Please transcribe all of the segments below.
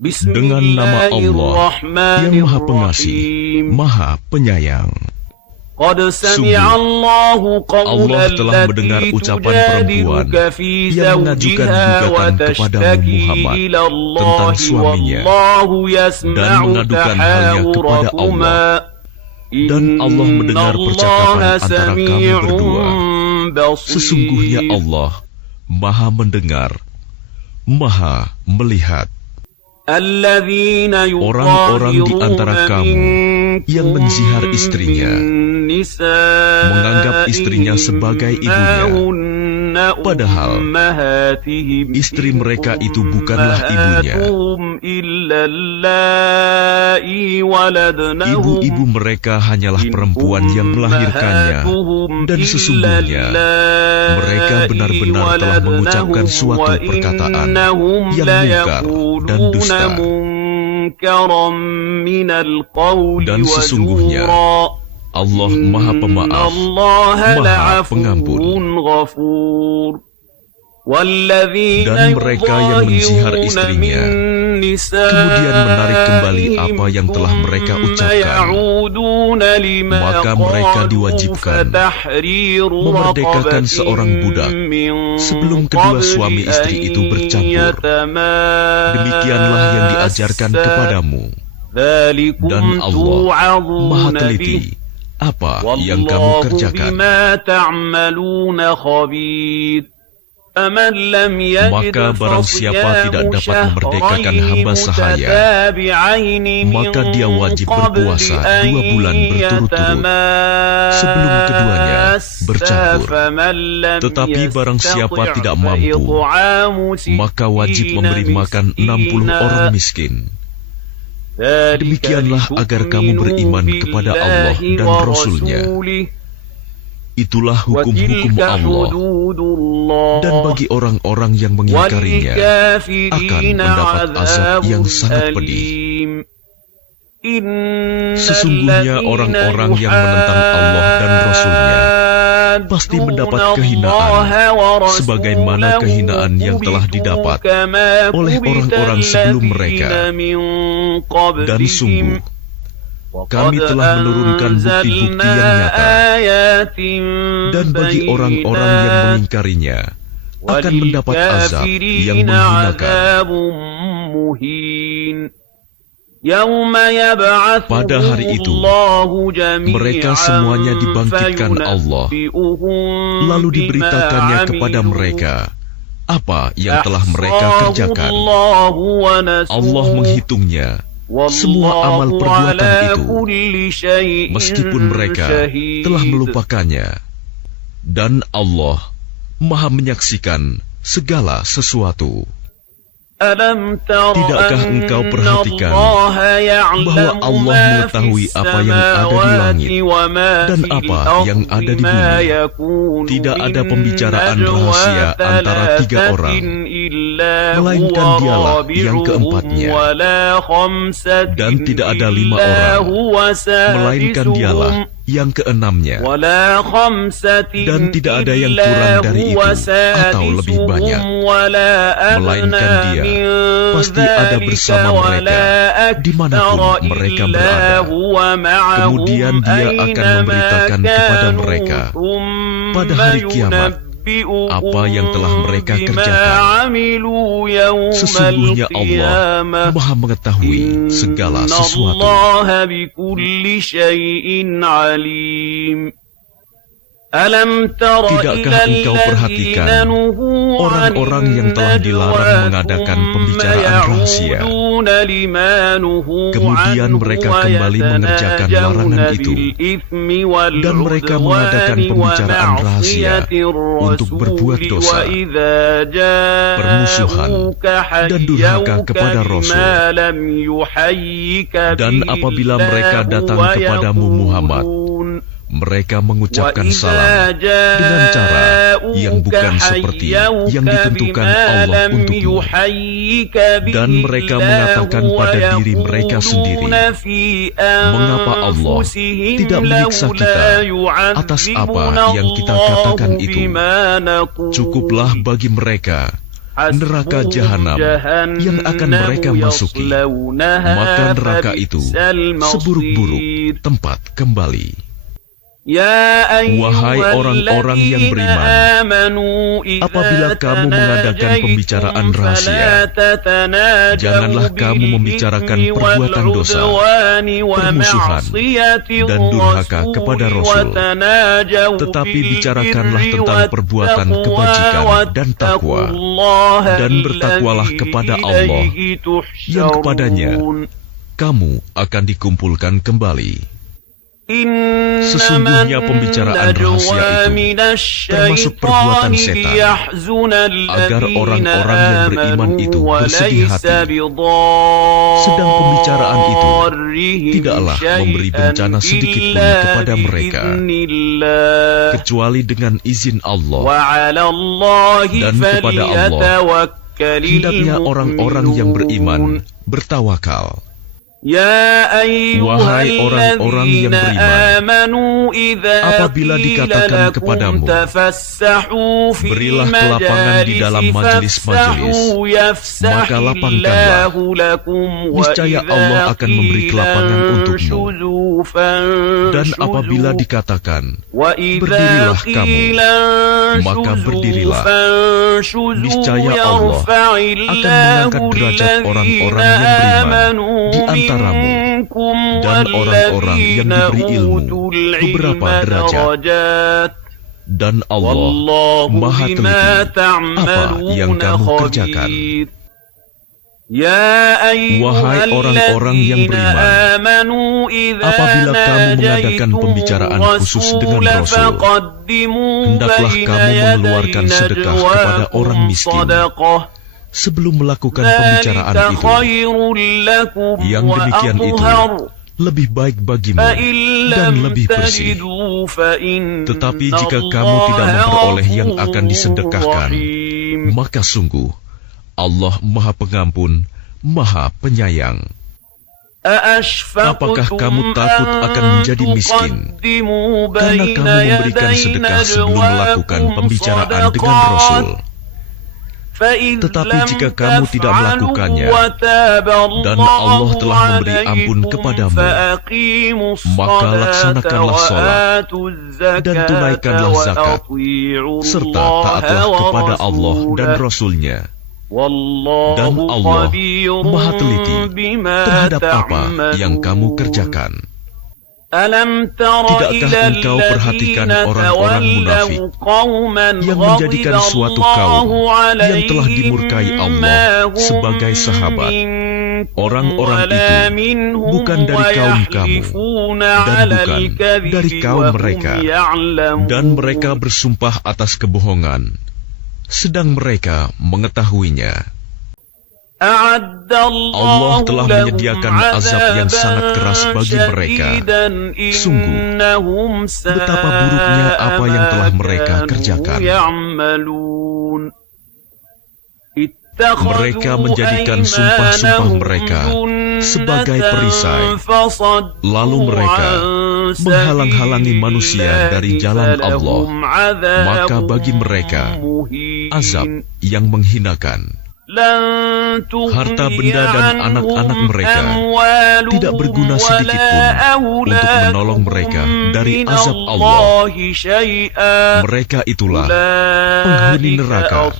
Dengan nama Allah yang Maha Pengasih, Maha Penyayang. Sungguh, Allah telah mendengar ucapan perempuan yang mengajukan gugatan kepadamu Muhammad tentang suaminya dan mengadukan halnya kepada Allah. Dan Allah mendengar percakapan antara kamu berdua. Sesungguhnya Allah Maha mendengar, Maha melihat. Orang-orang di antara kamu yang menzihar istrinya, menganggap istrinya sebagai ibunya, padahal istri mereka itu bukanlah ibunya. Ibu-ibu mereka hanyalah perempuan yang melahirkannya, dan sesungguhnya mereka benar-benar telah mengucapkan suatu perkataan yang mungkar dan dusta. Dan sesungguhnya Allah Maha Pemaaf, Maha Pengampun. Dan mereka yang menzihar istrinya, kemudian menarik kembali apa yang telah mereka ucapkan, maka mereka diwajibkan memerdekakan seorang budak sebelum kedua suami istri itu bercampur. Demikianlah yang diajarkan kepadamu. Dan Allah Maha teliti apa yang kamu kerjakan. Maka barang siapa tidak dapat memerdekakan hamba sahaya, maka dia wajib berpuasa 2 bulan berturut-turut sebelum keduanya bercampur. Tetapi barang siapa tidak mampu, maka wajib memberi makan 60 orang miskin. Demikianlah agar kamu beriman kepada Allah dan Rasul-Nya. Itulah hukum-hukum Allah, dan bagi orang-orang yang mengingkarinya akan mendapat azab yang sangat pedih. Sesungguhnya orang-orang yang menentang Allah dan Rasul-Nya pasti mendapat kehinaan, sebagaimana kehinaan yang telah didapat oleh orang-orang sebelum mereka. Dan sungguh, kami telah menurunkan bukti-bukti yang nyata, dan bagi orang-orang yang mengingkarinya akan mendapat azab yang menghinakan. Pada hari itu, mereka semuanya dibangkitkan Allah, lalu diberitakannya kepada mereka apa yang telah mereka kerjakan. Allah menghitungnya, semua amal perbuatan itu, meskipun mereka telah melupakannya. Dan Allah Maha menyaksikan segala sesuatu. Tidakkah engkau perhatikan bahwa Allah mengetahui apa yang ada di langit dan apa yang ada di bumi? Tidak ada pembicaraan rahasia antara 3 orang, melainkan dialah yang keempatnya. Dan tidak ada 5 orang, melainkan dialah yang keenamnya. Dan tidak ada yang kurang dari itu atau lebih banyak, melainkan Dia pasti ada bersama mereka dimanapun mereka berada. Kemudian Dia akan memberitakan kepada mereka pada hari kiamat apa yang telah mereka kerjakan. Sesungguhnya Allah Maha mengetahui segala sesuatu. Tidakkah engkau perhatikan orang-orang yang telah dilarang mengadakan pembicaraan rahasia, kemudian mereka kembali mengerjakan larangan itu, dan mereka mengadakan pembicaraan rahasia untuk berbuat dosa, permusuhan, dan durhaka kepada Rasul. Dan apabila mereka datang kepadamu Muhammad, mereka mengucapkan salam dengan cara yang bukan seperti yang ditentukan Allah untukmu. Dan mereka mengatakan pada diri mereka sendiri, mengapa Allah tidak menyiksa kita atas apa yang kita katakan itu? Cukuplah bagi mereka neraka jahanam yang akan mereka masuki, maka neraka itu seburuk-buruk tempat kembali. Wahai orang-orang yang beriman, apabila kamu mengadakan pembicaraan rahasia, janganlah kamu membicarakan perbuatan dosa, permusuhan, dan durhaka kepada Rasul, tetapi bicarakanlah tentang perbuatan kebajikan dan takwa, dan bertakwalah kepada Allah, yang kepadanya kamu akan dikumpulkan kembali. Sesungguhnya pembicaraan rahasia itu termasuk perbuatan setan, agar orang-orang yang beriman itu bersedih hati. Sedang pembicaraan itu tidaklah memberi bencana sedikit pun kepada mereka, kecuali dengan izin Allah. Dan kepada Allah hendaknya orang-orang yang beriman bertawakal. Wahai orang-orang yang beriman, apabila dikatakan kepadamu, berilah kelapangan di dalam majelis-majelis, maka lapangkanlah. Niscaya Allah akan memberi kelapangan untukmu. Dan apabila dikatakan, berdirilah kamu, maka berdirilah. Niscaya Allah akan mengangkat derajat orang-orang yang beriman di antaramu dan orang-orang yang diberi ilmu beberapa derajat. Dan Allah Maha teliti apa yang kamu kerjakan. Wahai orang-orang yang beriman, apabila kamu mengadakan pembicaraan khusus dengan Rasul, hendaklah kamu mengeluarkan sedekah kepada orang miskin sebelum melakukan pembicaraan itu. Yang demikian itu lebih baik bagimu dan lebih bersih. Tetapi jika kamu tidak memperoleh yang akan disedekahkan, maka sungguh Allah Maha Pengampun, Maha Penyayang. Apakah kamu takut akan menjadi miskin karena kamu memberikan sedekah sebelum melakukan pembicaraan dengan Rasul? Tetapi jika kamu tidak melakukannya dan Allah telah memberi ampun kepadamu, maka laksanakanlah sholat dan tunaikanlah zakat, serta taatlah kepada Allah dan Rasul-Nya. Dan Allah Maha teliti terhadap apa yang kamu kerjakan. Tidakkah engkau perhatikan orang-orang munafik yang menjadikan suatu kaum yang telah dimurkai Allah sebagai sahabat? Orang-orang itu bukan dari kaum kamu dan bukan dari kaum mereka, dan mereka bersumpah atas kebohongan, sedang mereka mengetahuinya. Allah telah menyediakan azab yang sangat keras bagi mereka. Sungguh, betapa buruknya apa yang telah mereka kerjakan. Mereka menjadikan sumpah-sumpah mereka sebagai perisai, lalu mereka menghalang-halangi manusia dari jalan Allah. Maka bagi mereka azab yang menghinakan. Harta benda dan anak-anak mereka tidak berguna sedikit pun untuk menolong mereka dari azab Allah. Mereka itulah penghuni neraka.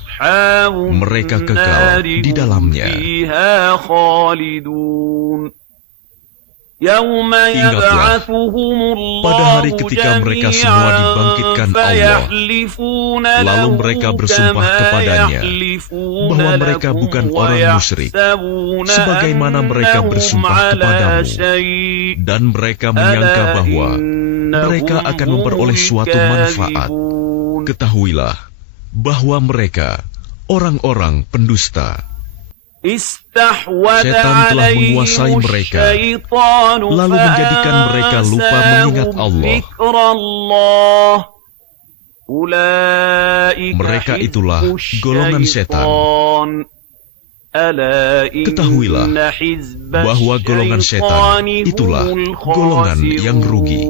Mereka kekal di dalamnya. Ingatlah, pada hari ketika mereka semua dibangkitkan Allah, lalu mereka bersumpah kepadanya bahwa mereka bukan orang musyrik, sebagaimana mereka bersumpah kepadamu, dan mereka menyangka bahwa mereka akan memperoleh suatu manfaat. Ketahuilah bahwa mereka orang-orang pendusta. Setan telah menguasai mereka, lalu menjadikan mereka lupa mengingat Allah. Mereka itulah golongan setan. Ketahuilah bahwa golongan setan itulah golongan yang rugi.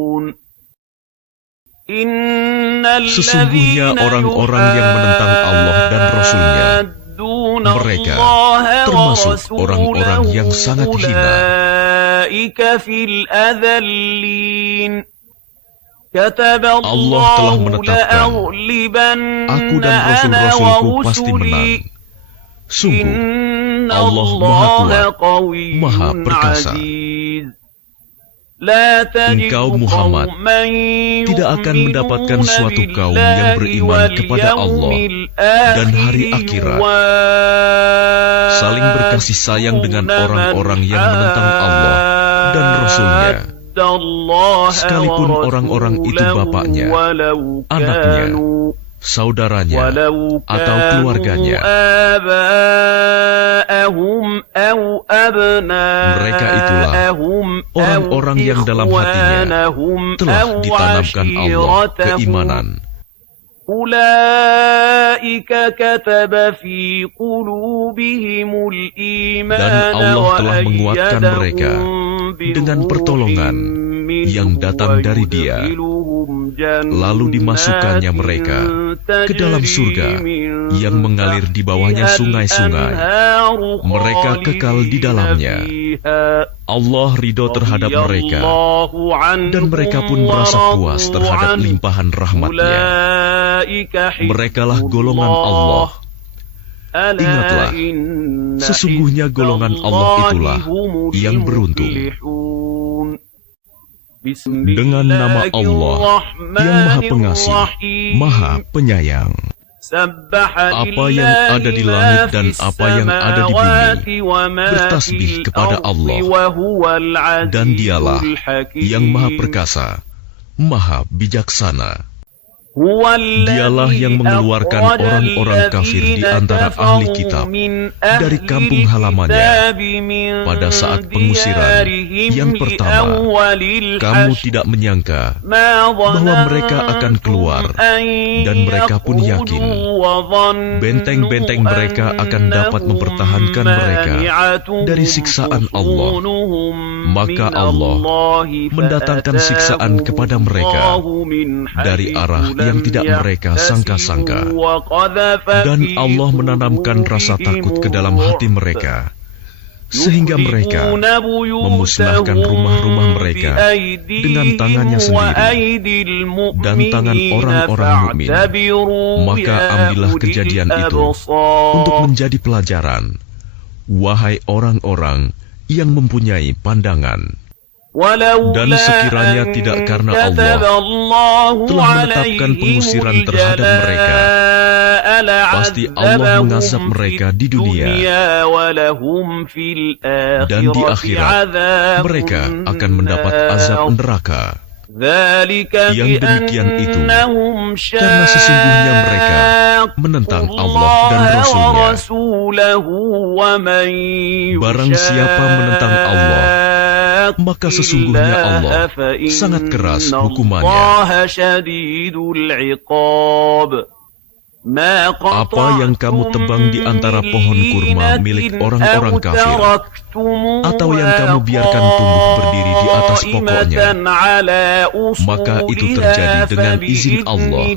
Sesungguhnya orang-orang yang menentang Allah dan Rasul-Nya Mereka termasuk orang-orang yang sangat hina. Allah telah menetapkan, aku dan Rasul-Rasulku pasti menang. Sungguh, Allah Maha Kuat, Maha Perkasa. Engkau Muhammad tidak akan mendapatkan suatu kaum yang beriman kepada Allah dan hari akhirat, saling berkasih sayang dengan orang-orang yang menentang Allah dan Rasul-Nya, sekalipun orang-orang itu bapaknya, anaknya, saudaranya, atau keluarganya. Mereka itulah orang-orang yang dalam hatinya telah ditanamkan Allah keimanan. Dan Allah telah menguatkan mereka dengan pertolongan yang datang dari Dia, lalu dimasukkannya mereka ke dalam surga yang mengalir di bawahnya sungai-sungai. Mereka kekal di dalamnya. Allah ridho terhadap mereka, dan mereka pun merasa puas terhadap limpahan rahmat-Nya. Merekalah golongan Allah. Ingatlah, sesungguhnya golongan Allah itulah yang beruntung. Dengan nama Allah yang Maha Pengasih, Maha Penyayang. Apa yang ada di langit dan apa yang ada di bumi bertasbih kepada Allah, dan Dialah yang Maha Perkasa, Maha Bijaksana. Dialah yang mengeluarkan orang-orang kafir di antara ahli kitab dari kampung halamannya pada saat pengusiran yang pertama. Kamu tidak menyangka bahwa mereka akan keluar, dan mereka pun yakin benteng-benteng mereka akan dapat mempertahankan mereka dari siksaan Allah. Maka Allah mendatangkan siksaan kepada mereka dari arah yang tidak mereka sangka-sangka. Dan Allah menanamkan rasa takut ke dalam hati mereka, sehingga mereka memusnahkan rumah-rumah mereka dengan tangannya sendiri dan tangan orang-orang mukmin. Maka ambillah kejadian itu untuk menjadi pelajaran, wahai orang-orang yang mempunyai pandangan. Dan sekiranya tidak karena Allah telah menetapkan pengusiran terhadap mereka, pasti Allah mengazab mereka di dunia, dan di akhirat mereka akan mendapat azab neraka. Yang demikian itu karena sesungguhnya mereka menentang Allah dan Rasul-Nya. Barang siapa menentang Allah, maka sesungguhnya Allah sangat keras hukumannya. Apa yang kamu tebang di antara pohon kurma milik orang-orang kafir, atau yang kamu biarkan tumbuh berdiri di atas pokoknya, maka itu terjadi dengan izin Allah,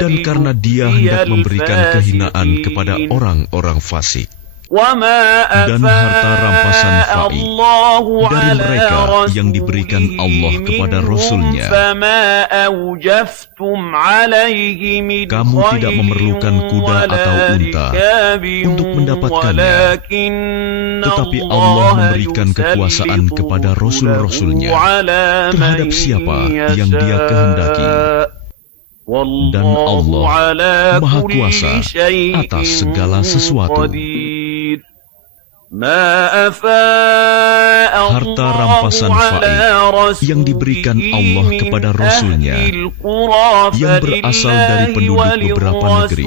dan karena Dia hendak memberikan kehinaan kepada orang-orang fasik. Dan harta rampasan fa'i dari mereka yang diberikan Allah kepada Rasul-Nya, kamu tidak memerlukan kuda atau unta untuk mendapatkannya, tetapi Allah memberikan kekuasaan kepada Rasul-Rasul-Nya terhadap siapa yang Dia kehendaki. Dan Allah Maha Kuasa atas segala sesuatu. Harta rampasan fa'i yang diberikan Allah kepada Rasul-Nya yang berasal dari penduduk beberapa negeri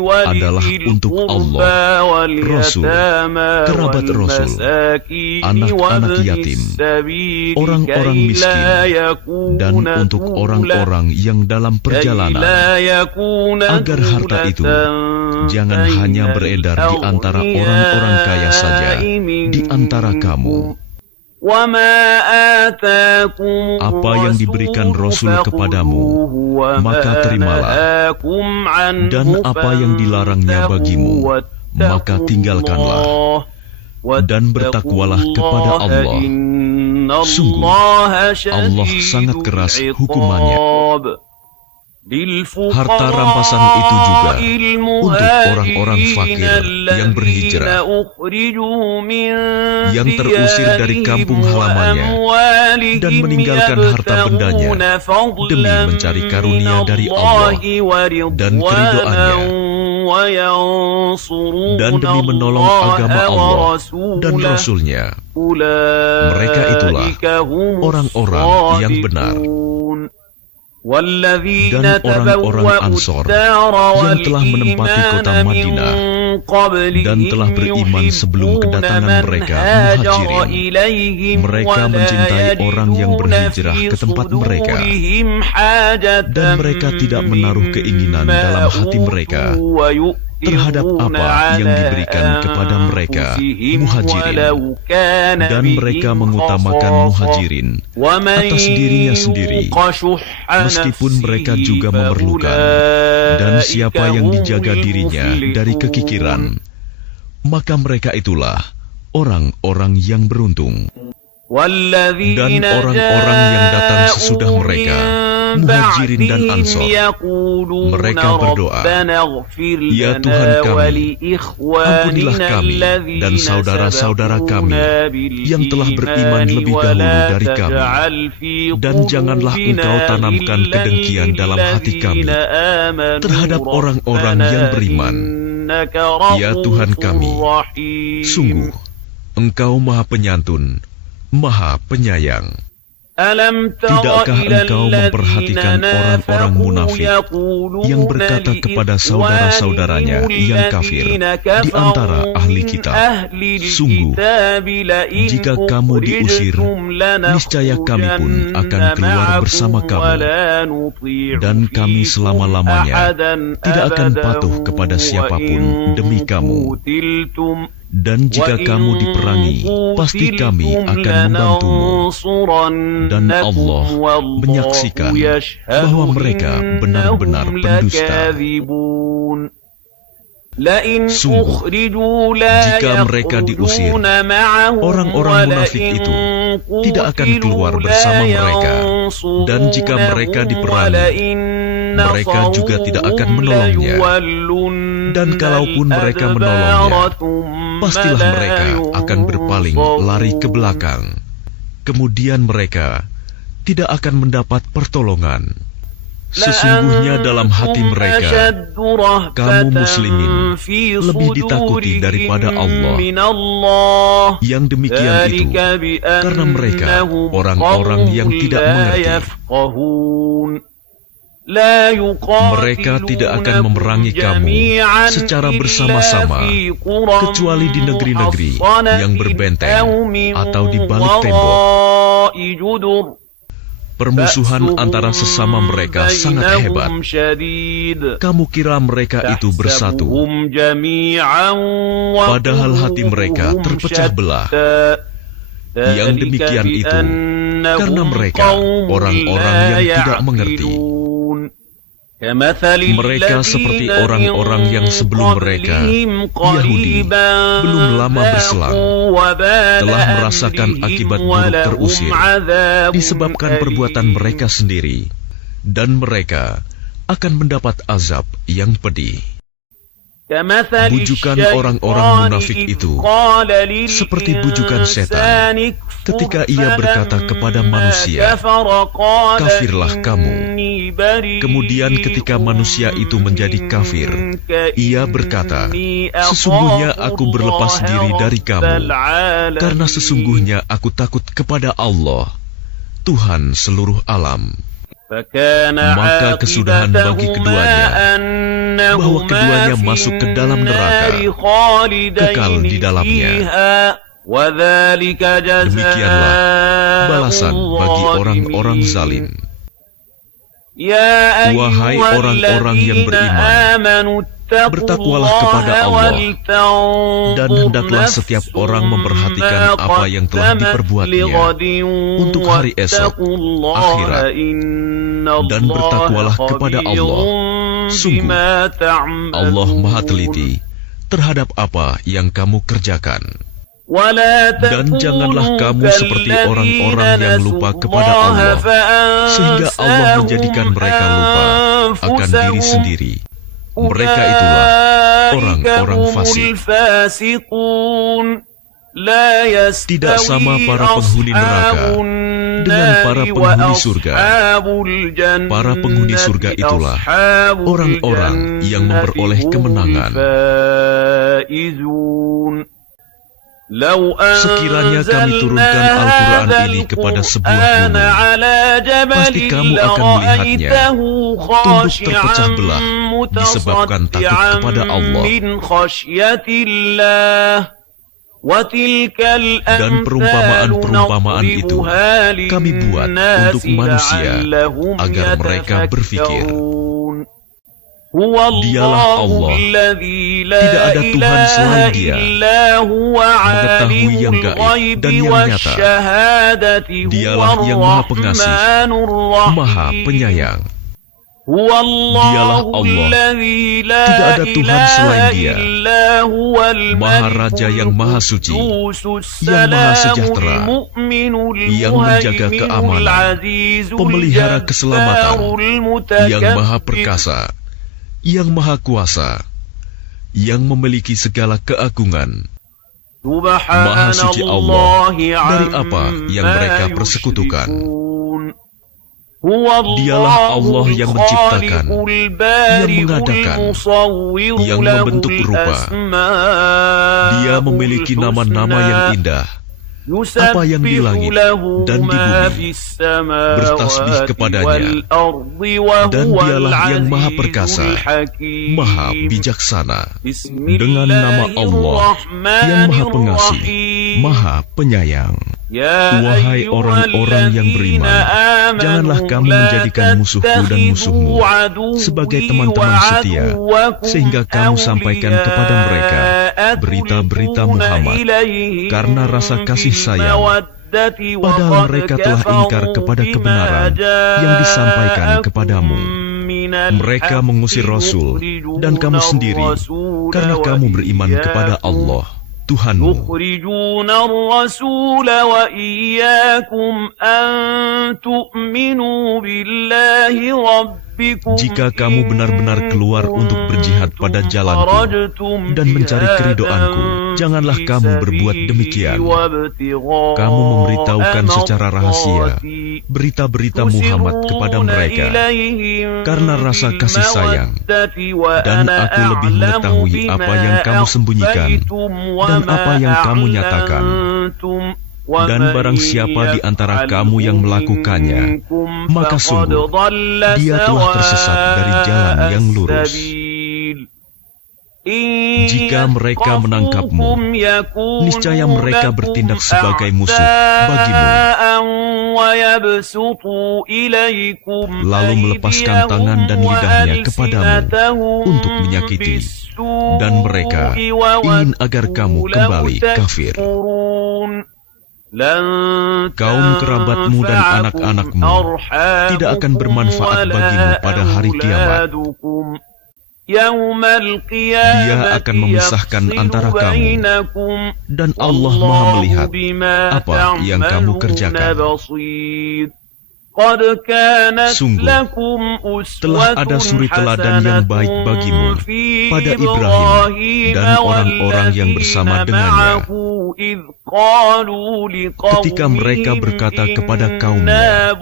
adalah untuk Allah, Rasul, kerabat Rasul, anak-anak yatim, orang-orang miskin, dan untuk orang-orang yang dalam perjalanan, agar harta itu jangan hanya beredar di antara orang-orang kaya saja di antara kamu. Apa yang diberikan Rasul kepadamu, maka terimalah, dan apa yang dilarangnya bagimu, maka tinggalkanlah dan bertakwalah kepada Allah. Sungguh, Allah sangat keras hukumannya. Harta rampasan itu juga untuk orang-orang fakir yang berhijrah, yang terusir dari kampung halamannya dan meninggalkan harta bendanya demi mencari karunia dari Allah dan keridhaannya, dan demi menolong agama Allah dan Rasul-Nya. Mereka itulah orang-orang yang benar. Dan orang-orang Ansor yang telah menempati kota Madinah dan telah beriman sebelum kedatangan mereka Muhajirin, mereka mencintai orang yang berhijrah ke tempat mereka, dan mereka tidak menaruh keinginan dalam hati mereka terhadap apa yang diberikan kepada mereka Muhajirin, dan mereka mengutamakan Muhajirin atas dirinya sendiri, meskipun mereka juga memerlukan. Dan siapa yang dijaga dirinya dari kekikiran, maka mereka itulah orang-orang yang beruntung. Dan orang-orang yang datang sesudah mereka, Muhajirin dan Ansor, mereka berdoa, "Ya Tuhan kami, ampunilah kami dan saudara-saudara kami yang telah beriman lebih dahulu dari kami, dan janganlah Engkau tanamkan kedengkian dalam hati kami terhadap orang-orang yang beriman. Ya Tuhan kami, sungguh Engkau Maha Penyantun, Maha Penyayang." Tidakkah engkau memperhatikan orang-orang munafik yang berkata kepada saudara-saudaranya yang kafir di antara ahli kitab, "Sungguh, jika kamu diusir, niscaya kami pun akan keluar bersama kamu, dan kami selama-lamanya tidak akan patuh kepada siapapun demi kamu. Dan jika kamu diperangi, pasti kami akan membantumu." Dan Allah menyaksikan bahwa mereka benar-benar pendusta. Sungguh, jika mereka diusir, orang-orang munafik itu tidak akan keluar bersama mereka. Dan jika mereka diperangi, mereka juga tidak akan menolongnya. Dan kalaupun mereka menolongnya, pastilah mereka akan berpaling lari ke belakang. Kemudian mereka tidak akan mendapat pertolongan. Sesungguhnya dalam hati mereka, kaum muslimin lebih ditakuti daripada Allah. Yang demikian itu karena mereka orang-orang yang tidak mengerti. Mereka tidak akan memerangi kamu secara bersama-sama, kecuali di negeri-negeri yang berbenteng atau di balik tembok. Permusuhan antara sesama mereka sangat hebat. Kamu kira mereka itu bersatu, padahal hati mereka terpecah belah. Yang demikian itu karena mereka orang-orang yang tidak mengerti. Mereka seperti orang-orang yang sebelum mereka, Yahudi, belum lama berselang, telah merasakan akibat buruk terusir disebabkan perbuatan mereka sendiri, dan mereka akan mendapat azab yang pedih. Bujukan orang-orang munafik itu seperti bujukan setan ketika ia berkata kepada manusia, "Kafirlah kamu." Kemudian ketika manusia itu menjadi kafir, ia berkata, "Sesungguhnya aku berlepas diri dari kamu, karena sesungguhnya aku takut kepada Allah, Tuhan seluruh alam." Maka kesudahan bagi keduanya, bahwa keduanya masuk ke dalam neraka, kekal di dalamnya. Demikianlah balasan bagi orang-orang zalim. Wahai orang-orang yang beriman, bertakwalah kepada Allah, dan hendaklah setiap orang memperhatikan apa yang telah diperbuatnya untuk hari esok, akhirat, dan bertakwalah kepada Allah. Sungguh, Allah Maha Teliti terhadap apa yang kamu kerjakan. Dan janganlah kamu seperti orang-orang yang lupa kepada Allah, sehingga Allah menjadikan mereka lupa akan diri sendiri. Mereka itulah orang-orang fasik. Tidak sama para penghuni neraka dengan para penghuni surga. Para penghuni surga itulah orang-orang yang memperoleh kemenangan. Sekiranya kami turunkan Al-Quran ini kepada sebuah gunung, pasti kamu akan melihatnya tunduk terpecah belah disebabkan takut kepada Allah. Dan perumpamaan-perumpamaan itu kami buat untuk manusia agar mereka berfikir. Dialah Allah, tidak ada Tuhan selain Dia, mengetahui yang gaib dan yang nyata. Dialah yang Maha Pengasih, Maha Penyayang. Dialah Allah, tidak ada Tuhan selain Dia, Maha Raja yang Maha Suci, yang Maha Sejahtera, yang menjaga keamanan, pemelihara keselamatan, yang Maha Perkasa, yang Maha Kuasa, yang memiliki segala keagungan. Maha Suci Allah dari apa yang mereka persekutukan. Dialah Allah yang menciptakan, yang mengadakan, yang membentuk rupa. Dia memiliki nama-nama yang indah. Apa yang di langit dan di bumi bertasbih kepadanya, dan Dialah yang Maha Perkasa, Maha Bijaksana. Dengan nama Allah yang Maha Pengasih, Maha Penyayang. Wahai orang-orang yang beriman, janganlah kamu menjadikan musuhku dan musuhmu sebagai teman-teman setia, sehingga kamu sampaikan kepada mereka berita-berita Muhammad karena rasa kasih sayang, padahal mereka telah ingkar kepada kebenaran yang disampaikan kepadamu. Mereka mengusir Rasul dan kamu sendiri karena kamu beriman kepada Allah Tuhanmu. Jika kamu benar-benar keluar untuk berjihad pada jalanku dan mencari keridhoanku, janganlah kamu berbuat demikian. Kamu memberitahukan secara rahasia berita-berita Muhammad kepada mereka karena rasa kasih sayang, dan aku lebih mengetahui apa yang kamu sembunyikan dan apa yang kamu nyatakan. Dan barang siapa di antara kamu yang melakukannya, maka sungguh dia telah tersesat dari jalan yang lurus. Jika mereka menangkapmu, niscaya mereka bertindak sebagai musuh bagimu, lalu melepaskan tangan dan lidahnya kepadamu untuk menyakiti, dan mereka ingin agar kamu kembali kafir. Kaum kerabatmu dan anak-anakmu tidak akan bermanfaat bagimu pada hari kiamat. Dia akan memisahkan antara kamu, dan Allah Maha melihat apa yang kamu kerjakan. Sungguh, telah ada suri teladan yang baik bagimu pada Ibrahim dan orang-orang yang bersama dengannya, ketika mereka berkata kepada kaumnya,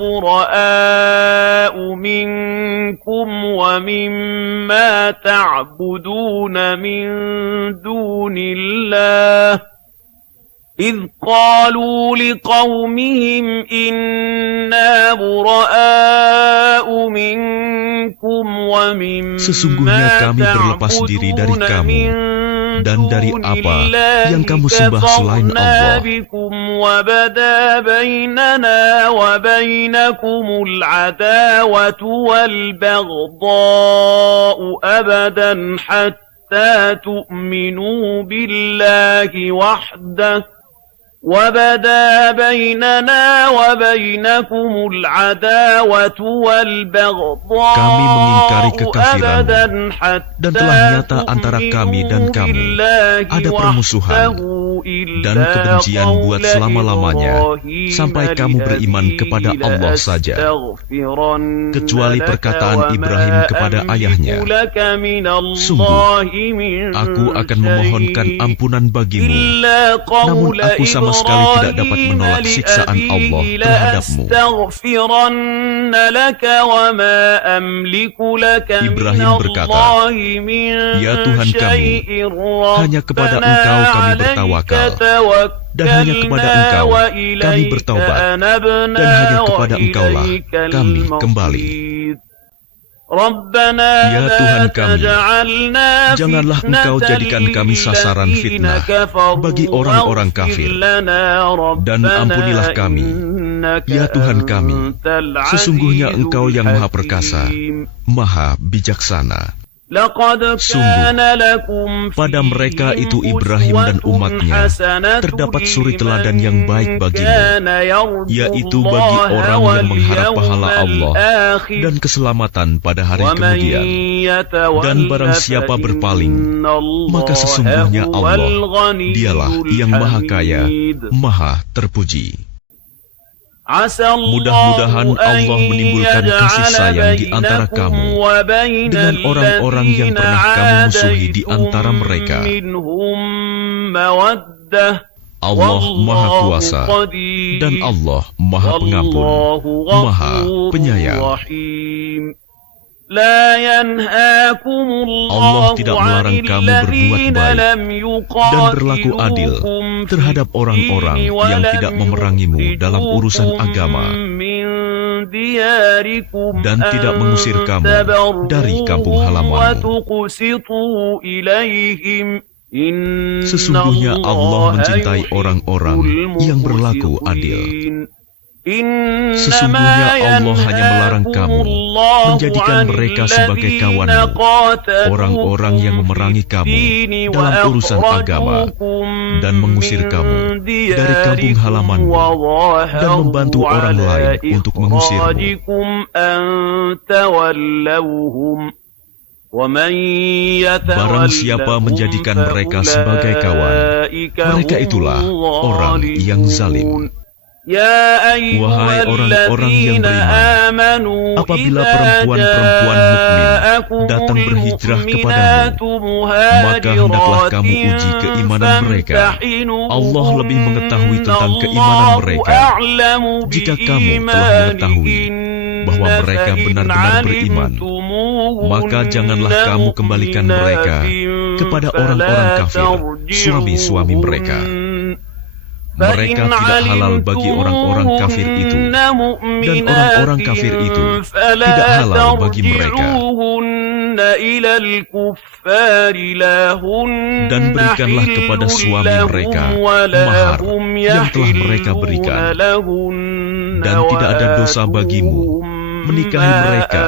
إذ قالوا لقومهم إنا براء منكم ومما Sesungguhnya kami berlepas diri dari kamu dan dari apa yang kamu sembah selain Allah. وبدا بيننا وبينكم العداوة والبغضاء أبدا حتى تؤمنوا بالله وحده وَبَدَا بَيْنَنَا وَبَيْنَكُمُ الْعَدَاوَةُ وَالْبَغْضَاءُ Kami mengingkari kekafiran أَبَدًا dan حَتَّى telah nyata antara kami dan kamu ada permusuhan dan kebencian buat selama-lamanya sampai kamu beriman kepada Allah saja, kecuali perkataan Ibrahim kepada ayahnya, sungguh aku akan memohonkan ampunan bagimu, namun aku sama sekali tidak dapat menolak siksaan Allah terhadapmu. Ibrahim berkata, ya Tuhan kami, hanya kepada Engkau kami bertawakal, dan hanya kepada Engkau kami bertaubat, dan hanya kepada Engkaulah kami kembali. Ya Tuhan kami, janganlah Engkau jadikan kami sasaran fitnah bagi orang-orang kafir, dan ampunilah kami, ya Tuhan kami, sesungguhnya Engkau yang Maha Perkasa, Maha Bijaksana. Sungguh, pada mereka itu Ibrahim dan umatnya terdapat suri teladan yang baik bagimu, yaitu bagi orang yang mengharap pahala Allah dan keselamatan pada hari kemudian. Dan barang siapa berpaling, maka sesungguhnya Allah, dialah yang Maha Kaya, Maha Terpuji. Mudah-mudahan Allah menimbulkan kasih sayang di antara kamu dengan orang-orang yang pernah kamu musuhi di antara mereka. Allah Maha Kuasa dan Allah Maha Pengampun, Maha Penyayang. Allah tidak melarang kamu berbuat baik dan berlaku adil terhadap orang-orang yang tidak memerangimu dalam urusan agama dan tidak mengusir kamu dari kampung halamanmu. Sesungguhnya Allah mencintai orang-orang yang berlaku adil. Sesungguhnya Allah hanya melarang kamu menjadikan mereka sebagai kawanmu, orang-orang yang memerangi kamu dalam urusan agama dan mengusir kamu dari kampung halamanmu dan membantu orang lain untuk mengusirmu. Barang siapa menjadikan mereka sebagai kawan, mereka itulah orang yang zalim. Wahai orang-orang yang beriman, apabila perempuan-perempuan mukmin datang berhijrah kepadamu, maka hendaklah kamu uji keimanan mereka. Allah lebih mengetahui tentang keimanan mereka. Jika kamu telah mengetahui bahwa mereka benar-benar beriman, maka janganlah kamu kembalikan mereka kepada orang-orang kafir, suami-suami mereka. Mereka tidak halal bagi orang-orang kafir itu, dan orang-orang kafir itu tidak halal bagi mereka. Dan berikanlah kepada suami mereka mahar yang telah mereka berikan, dan tidak ada dosa bagimu menikahi mereka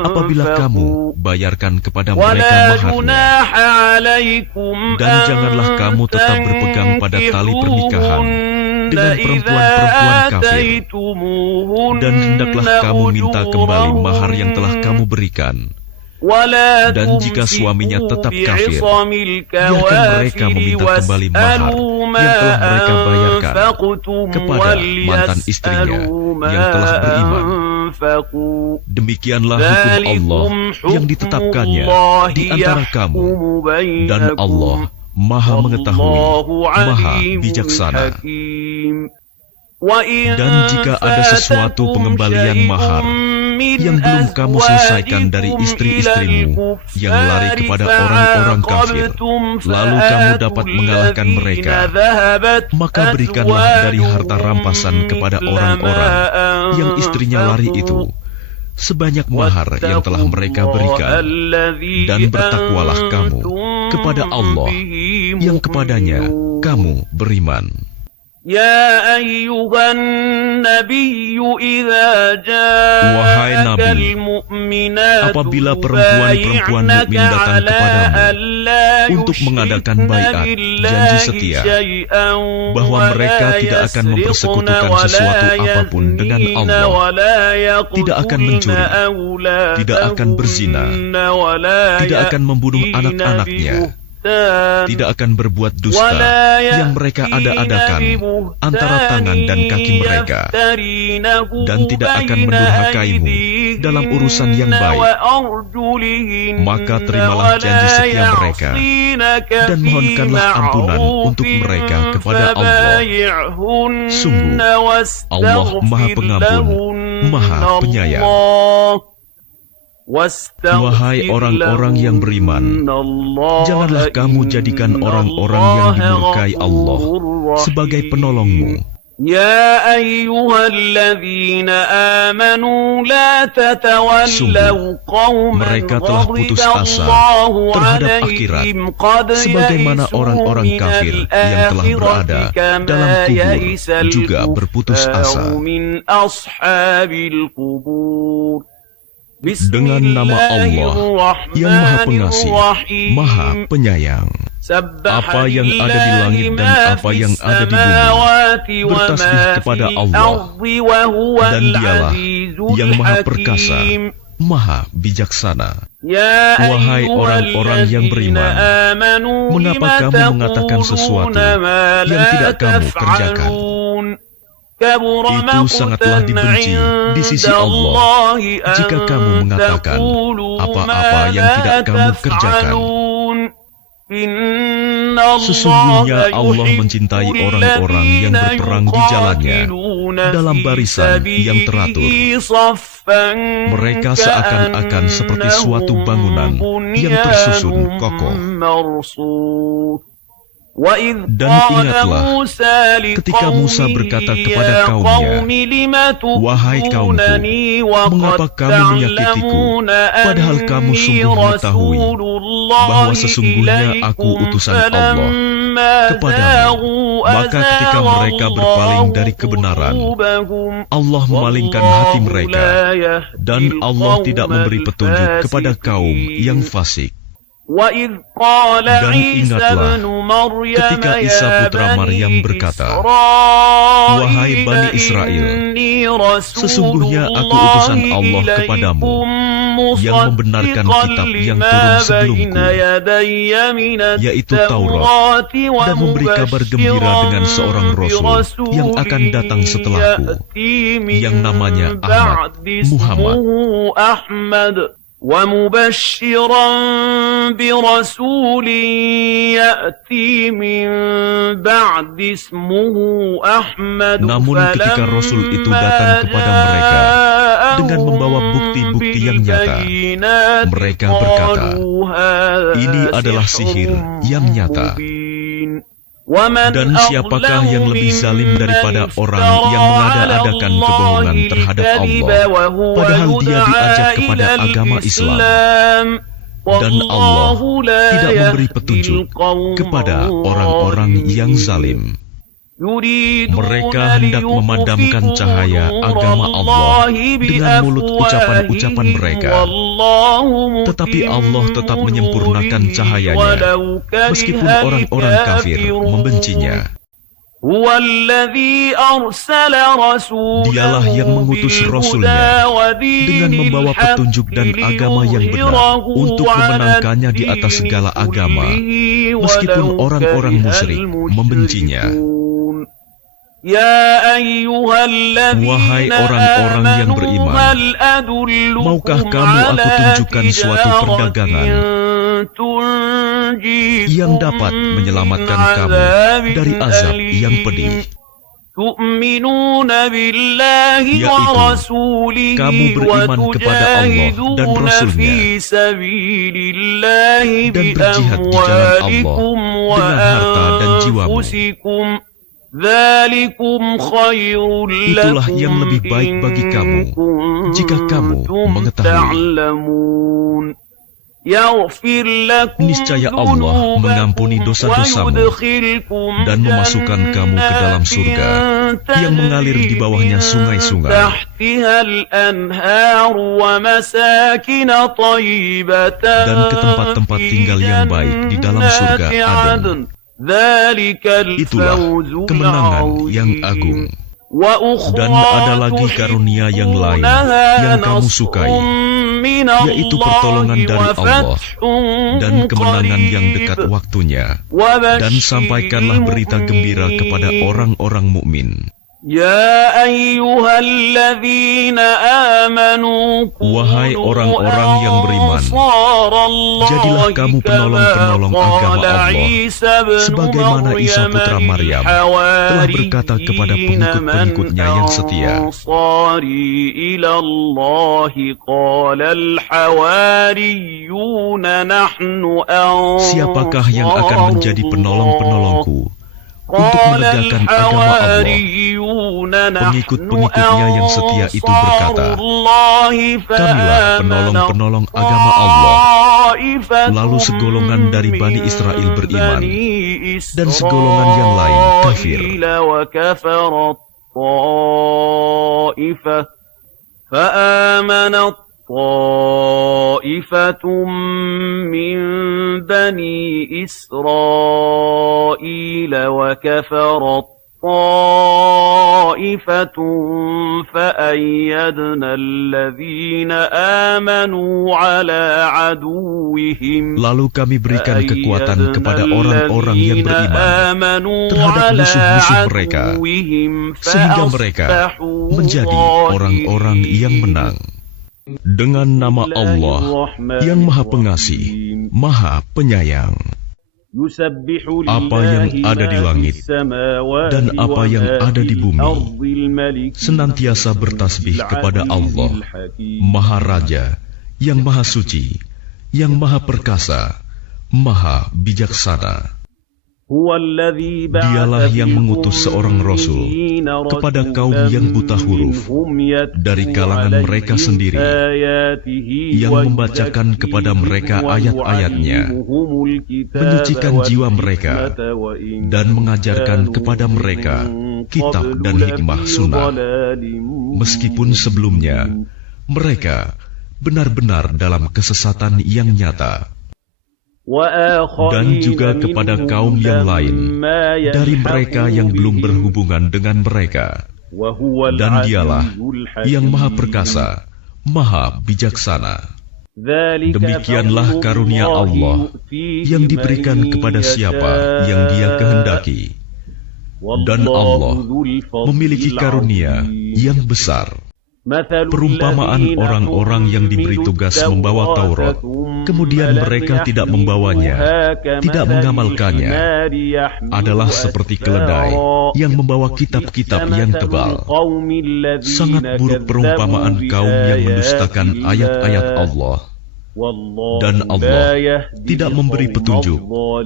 apabila kamu bayarkan kepada mereka maharnya. Dan janganlah kamu tetap berpegang pada tali pernikahan dengan perempuan-perempuan kafir, dan hendaklah kamu minta kembali mahar yang telah kamu berikan. Dan jika suaminya tetap kafir, biarkan mereka meminta kembali mahar yang telah mereka bayarkan kepada mantan istrinya yang telah beriman. Demikianlah hukum Allah yang ditetapkannya di antara kamu, dan Allah Maha Mengetahui, Maha Bijaksana. Dan jika ada sesuatu pengembalian mahar yang belum kamu selesaikan dari istri-istrimu yang lari kepada orang-orang kafir, lalu kamu dapat mengalahkan mereka, maka berikanlah dari harta rampasan kepada orang-orang yang istrinya lari itu sebanyak mahar yang telah mereka berikan. Dan bertakwalah kamu kepada Allah yang kepadanya kamu beriman. يا أيها النبي إذا Wahai جاءك Nabi, المؤمنات apabila perempuan-perempuan يبايعنك mukmin datang على kepadamu ألا untuk mengadakan يشركن baiat, janji بالله setia, شيئا bahwa mereka ولا tidak akan يسرقن mempersekutukan sesuatu ولا apapun dengan يزنين Allah, ولا tidak akan يقتلن mencuri, tidak akan berzina, أولادهن ولا tidak akan membunuh يأتين anak-anaknya, ببهتان tidak akan berbuat dusta ولا yang mereka ada-adakan يأتين antara tangan dan kaki mereka, يفترينه dan tidak akan بين mendurhakaimu dalam urusan yang أيديهن baik. وأرجلهن Maka terimalah janji ولا setia mereka, يعصينك dan في mohonkanlah ampunan untuk معروف mereka kepada Allah. فبايعهن Sungguh, Allah Maha واستغفر Pengampun, لهن Maha Penyayang. الله. Wahai orang-orang yang beriman, janganlah kamu jadikan orang-orang yang dimurkai Allah sebagai penolongmu. Ya ayyuhalladzina amanu la tatawallaw qauman mereka telah putus asa terhadap akhirat, sebagaimana orang-orang kafir yang telah berada dalam kubur juga berputus asa. Dengan nama Allah yang Maha Pengasih, Maha Penyayang, apa yang ada di langit dan apa yang ada di bumi bertasbih kepada Allah, dan Dialah yang Maha Perkasa, Maha Bijaksana. Wahai orang-orang yang beriman, mengapa kamu mengatakan sesuatu yang tidak kamu kerjakan? Itu sangatlah dibenci di sisi Allah jika kamu mengatakan apa-apa yang tidak kamu kerjakan. Sesungguhnya Allah mencintai orang-orang yang berperang di jalannya dalam barisan yang teratur. Mereka seakan-akan seperti suatu bangunan yang tersusun kokoh. Dan ingatlah ketika Musa berkata kepada kaumnya, "Wahai kaumku, mengapa kamu menyakitiku, padahal kamu sungguh mengetahui bahwa sesungguhnya aku utusan Allah kepadamu." Maka ketika mereka berpaling dari kebenaran, Allah memalingkan hati mereka, dan Allah tidak memberi petunjuk kepada kaum yang fasik. Dan ingatlah ketika Isa putra Maryam berkata, "Wahai Bani Israel, sesungguhnya aku utusan Allah kepadamu yang membenarkan kitab yang turun sebelumku, yaitu Taurat, dan memberi kabar gembira dengan seorang Rasul yang akan datang setelahku, yang namanya Ahmad, Muhammad. وَمُبَشِّرًا بِرَسُولٍ يَأْتِي مِن بَعْدِ اسْمُهُ أَحْمَدُ." Namun ketika Rasul itu datang kepada mereka dengan membawa bukti-bukti yang nyata, mereka berkata, "Ini adalah sihir yang nyata." Dan siapakah yang lebih zalim daripada orang yang mengada-adakan kebohongan terhadap Allah, padahal dia diajak kepada agama Islam, dan Allah tidak memberi petunjuk kepada orang-orang yang zalim. Mereka hendak memadamkan cahaya agama Allah dengan mulut ucapan-ucapan mereka, tetapi Allah tetap menyempurnakan cahayanya, meskipun orang-orang kafir membencinya. Dialah yang mengutus Rasul-Nya dengan membawa petunjuk dan agama yang benar untuk memenangkannya di atas segala agama, meskipun orang-orang musyrik membencinya. Wahai orang-orang yang beriman, maukah kamu aku tunjukkan suatu perdagangan yang dapat menyelamatkan kamu dari azab yang pedih? Yaitu, kamu beriman kepada Allah dan Rasul-Nya, dan berjihad di jalan Allah dengan harta dan jiwamu. Itulah yang lebih baik bagi kamu jika kamu mengetahui. Niscaya Allah mengampuni dosa-dosamu dan memasukkan kamu ke dalam surga yang mengalir di bawahnya sungai-sungai dan ke tempat-tempat tinggal yang baik di dalam surga Aden. Itulah kemenangan yang agung. Dan ada lagi karunia yang lain yang kamu sukai, yaitu pertolongan dari Allah dan kemenangan yang dekat waktunya. Dan sampaikanlah berita gembira kepada orang-orang mukmin. Ya ayyuhalladzina amanu, wahai orang-orang yang beriman, jadilah kamu penolong-penolong agama Allah, sebagaimana Isa putra Maryam telah berkata kepada pengikut-pengikutnya yang setia. Siapakah yang akan menjadi penolong-penolongku untuk menegakkan agama Allah? Pengikut-pengikutnya yang setia itu berkata, kamilah penolong-penolong agama Allah. Lalu segolongan dari Bani Israel beriman, dan segolongan yang lain kafir. طائفة من بني إسرائيل وكفرت طائفة فأيدنا الذين آمنوا على عدوهم. Lalu kami berikan kekuatan kepada orang-orang yang beriman terhadap musuh-musuh mereka, sehingga mereka menjadi orang-orang yang menang. Dengan nama Allah yang Maha Pengasih, Maha Penyayang. Apa yang ada di langit dan apa yang ada di bumi senantiasa bertasbih kepada Allah, Maha Raja, yang Maha Suci, yang Maha Perkasa, Maha Bijaksana. Dialah yang mengutus seorang Rasul kepada kaum yang buta huruf dari kalangan mereka sendiri, yang membacakan kepada mereka ayat-ayatnya, menyucikan jiwa mereka, dan mengajarkan kepada mereka kitab dan hikmah sunnah, meskipun sebelumnya mereka benar-benar dalam kesesatan yang nyata. Dan juga kepada kaum yang lain dari mereka yang belum berhubungan dengan mereka. Dan dialah yang Maha Perkasa, Maha Bijaksana. Demikianlah karunia Allah yang diberikan kepada siapa yang Dia kehendaki. Dan Allah memiliki karunia yang besar. Perumpamaan orang-orang yang diberi tugas membawa Taurat, kemudian mereka tidak membawanya, tidak mengamalkannya, adalah seperti keledai yang membawa kitab-kitab yang tebal. Sangat buruk perumpamaan kaum yang mendustakan ayat-ayat Allah. Dan Allah tidak memberi petunjuk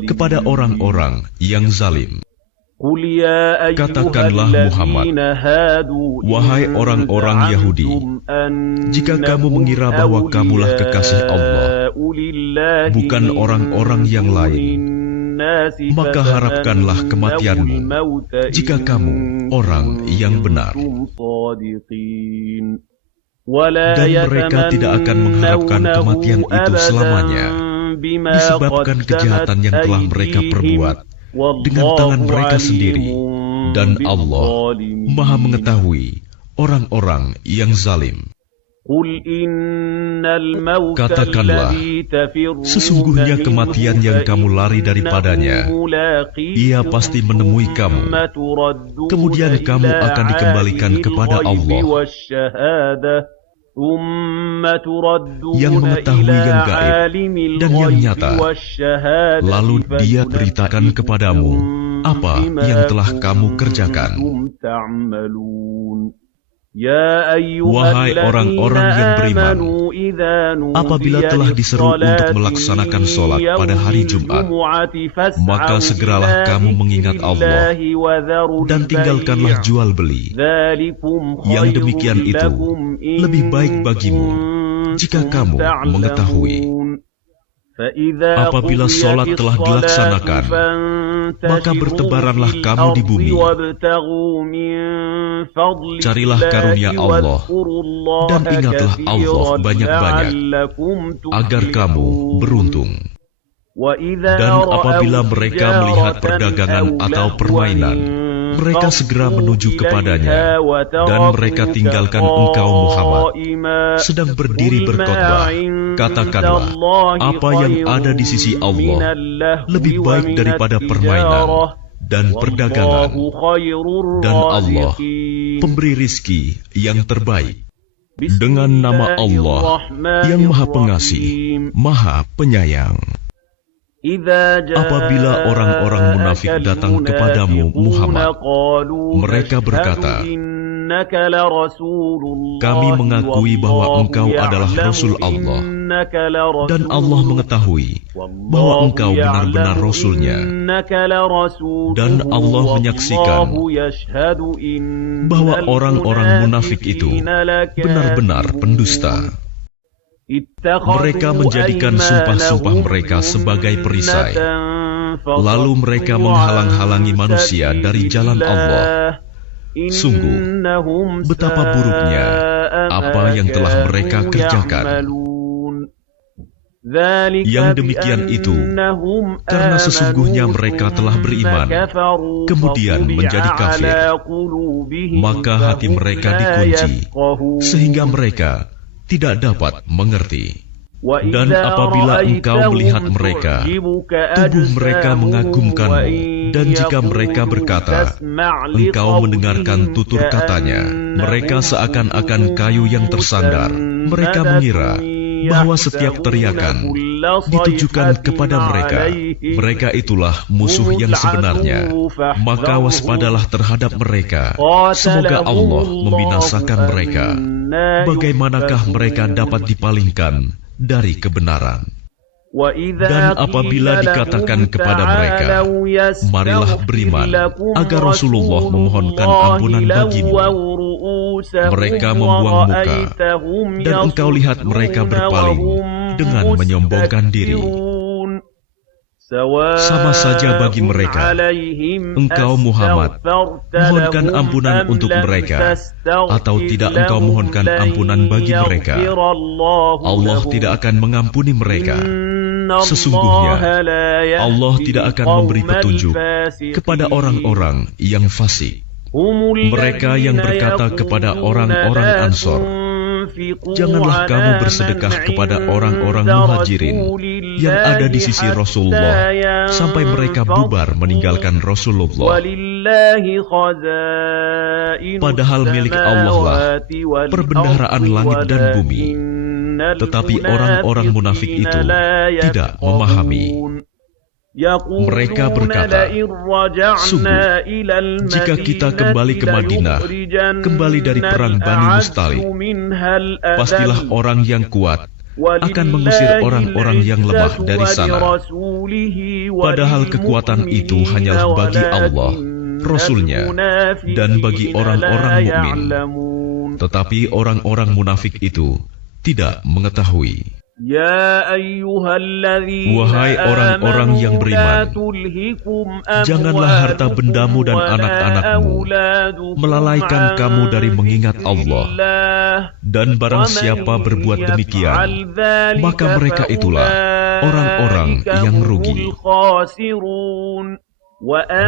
kepada orang-orang yang zalim. Katakanlah Muhammad, wahai orang-orang Yahudi, jika kamu mengira bahwa kamulah kekasih Allah, bukan orang-orang yang lain, maka harapkanlah kematianmu jika kamu orang yang benar. Dan mereka tidak akan mengharapkan kematian itu selamanya, disebabkan kejahatan yang telah mereka perbuat dengan tangan mereka sendiri, dan Allah Maha mengetahui orang-orang yang zalim. Katakanlah, sesungguhnya kematian yang kamu lari daripadanya, ia pasti menemui kamu. Kemudian kamu akan dikembalikan kepada Allah, yang mengetahui yang gaib dan yang nyata. Lalu Dia beritakan kepadamu apa yang telah kamu kerjakan. Wahai orang-orang yang beriman, apabila telah diseru untuk melaksanakan sholat pada hari Jumat, maka segeralah kamu mengingat Allah dan tinggalkanlah jual beli. Yang demikian itu lebih baik bagimu jika kamu mengetahui. Apabila sholat telah dilaksanakan, maka bertebaranlah kamu di bumi. Carilah karunia Allah, dan ingatlah Allah banyak-banyak, agar kamu beruntung. Dan apabila mereka melihat perdagangan atau permainan, mereka segera menuju kepadanya, dan mereka tinggalkan engkau Muhammad sedang berdiri berkhotbah. Katakanlah, apa yang ada di sisi Allah lebih baik daripada permainan dan perdagangan, dan Allah pemberi rizki yang terbaik. Dengan nama Allah yang Maha Pengasih, Maha Penyayang. Apabila orang-orang munafik datang kepadamu Muhammad, mereka berkata, kami mengakui bahwa engkau adalah Rasul Allah, dan Allah mengetahui bahwa engkau benar-benar Rasul-Nya, dan Allah menyaksikan bahwa orang-orang munafik itu benar-benar pendusta. Mereka menjadikan sumpah-sumpah mereka sebagai perisai, lalu mereka menghalang-halangi manusia dari jalan Allah. Sungguh, betapa buruknya apa yang telah mereka kerjakan. Yang demikian itu karena sesungguhnya mereka telah beriman, kemudian menjadi kafir, maka hati mereka dikunci, sehingga mereka tidak dapat mengerti. Dan apabila engkau melihat mereka, tubuh mereka mengagumkanmu, dan jika mereka berkata, engkau mendengarkan tutur katanya, mereka seakan-akan kayu yang tersandar. Mereka mengira bahwa setiap teriakan ditujukan kepada mereka. Mereka itulah musuh yang sebenarnya. Maka waspadalah terhadap mereka. Semoga Allah membinasakan mereka. Bagaimanakah mereka dapat dipalingkan dari kebenaran? Dan apabila dikatakan kepada mereka, marilah beriman, agar Rasulullah memohonkan ampunan bagimu, mereka membuang muka, dan engkau lihat mereka berpaling dengan menyombongkan diri. Sama saja bagi mereka. Engkau Muhammad mohonkan ampunan untuk mereka, atau tidak engkau mohonkan ampunan bagi mereka, Allah tidak akan mengampuni mereka. Sesungguhnya Allah tidak akan memberi petunjuk kepada orang-orang yang fasik. Mereka yang berkata kepada orang-orang Ansor, janganlah kamu bersedekah kepada orang-orang Muhajirin yang ada di sisi Rasulullah sampai mereka bubar meninggalkan Rasulullah. Padahal milik Allah lah perbendaharaan langit dan bumi. Tetapi orang-orang munafik itu tidak memahami. Mereka berkata, sungguh, jika kita kembali ke Madinah, kembali dari perang Bani Mustalib, pastilah orang yang kuat akan mengusir orang-orang yang lemah dari sana. Padahal kekuatan itu hanyalah bagi Allah, Rasul-Nya, dan bagi orang-orang mukmin. Tetapi orang-orang munafik itu tidak mengetahui. Wahai orang-orang yang beriman, janganlah harta bendamu dan anak-anakmu melalaikan kamu dari mengingat Allah. Dan barang siapa berbuat demikian, maka mereka itulah orang-orang yang rugi.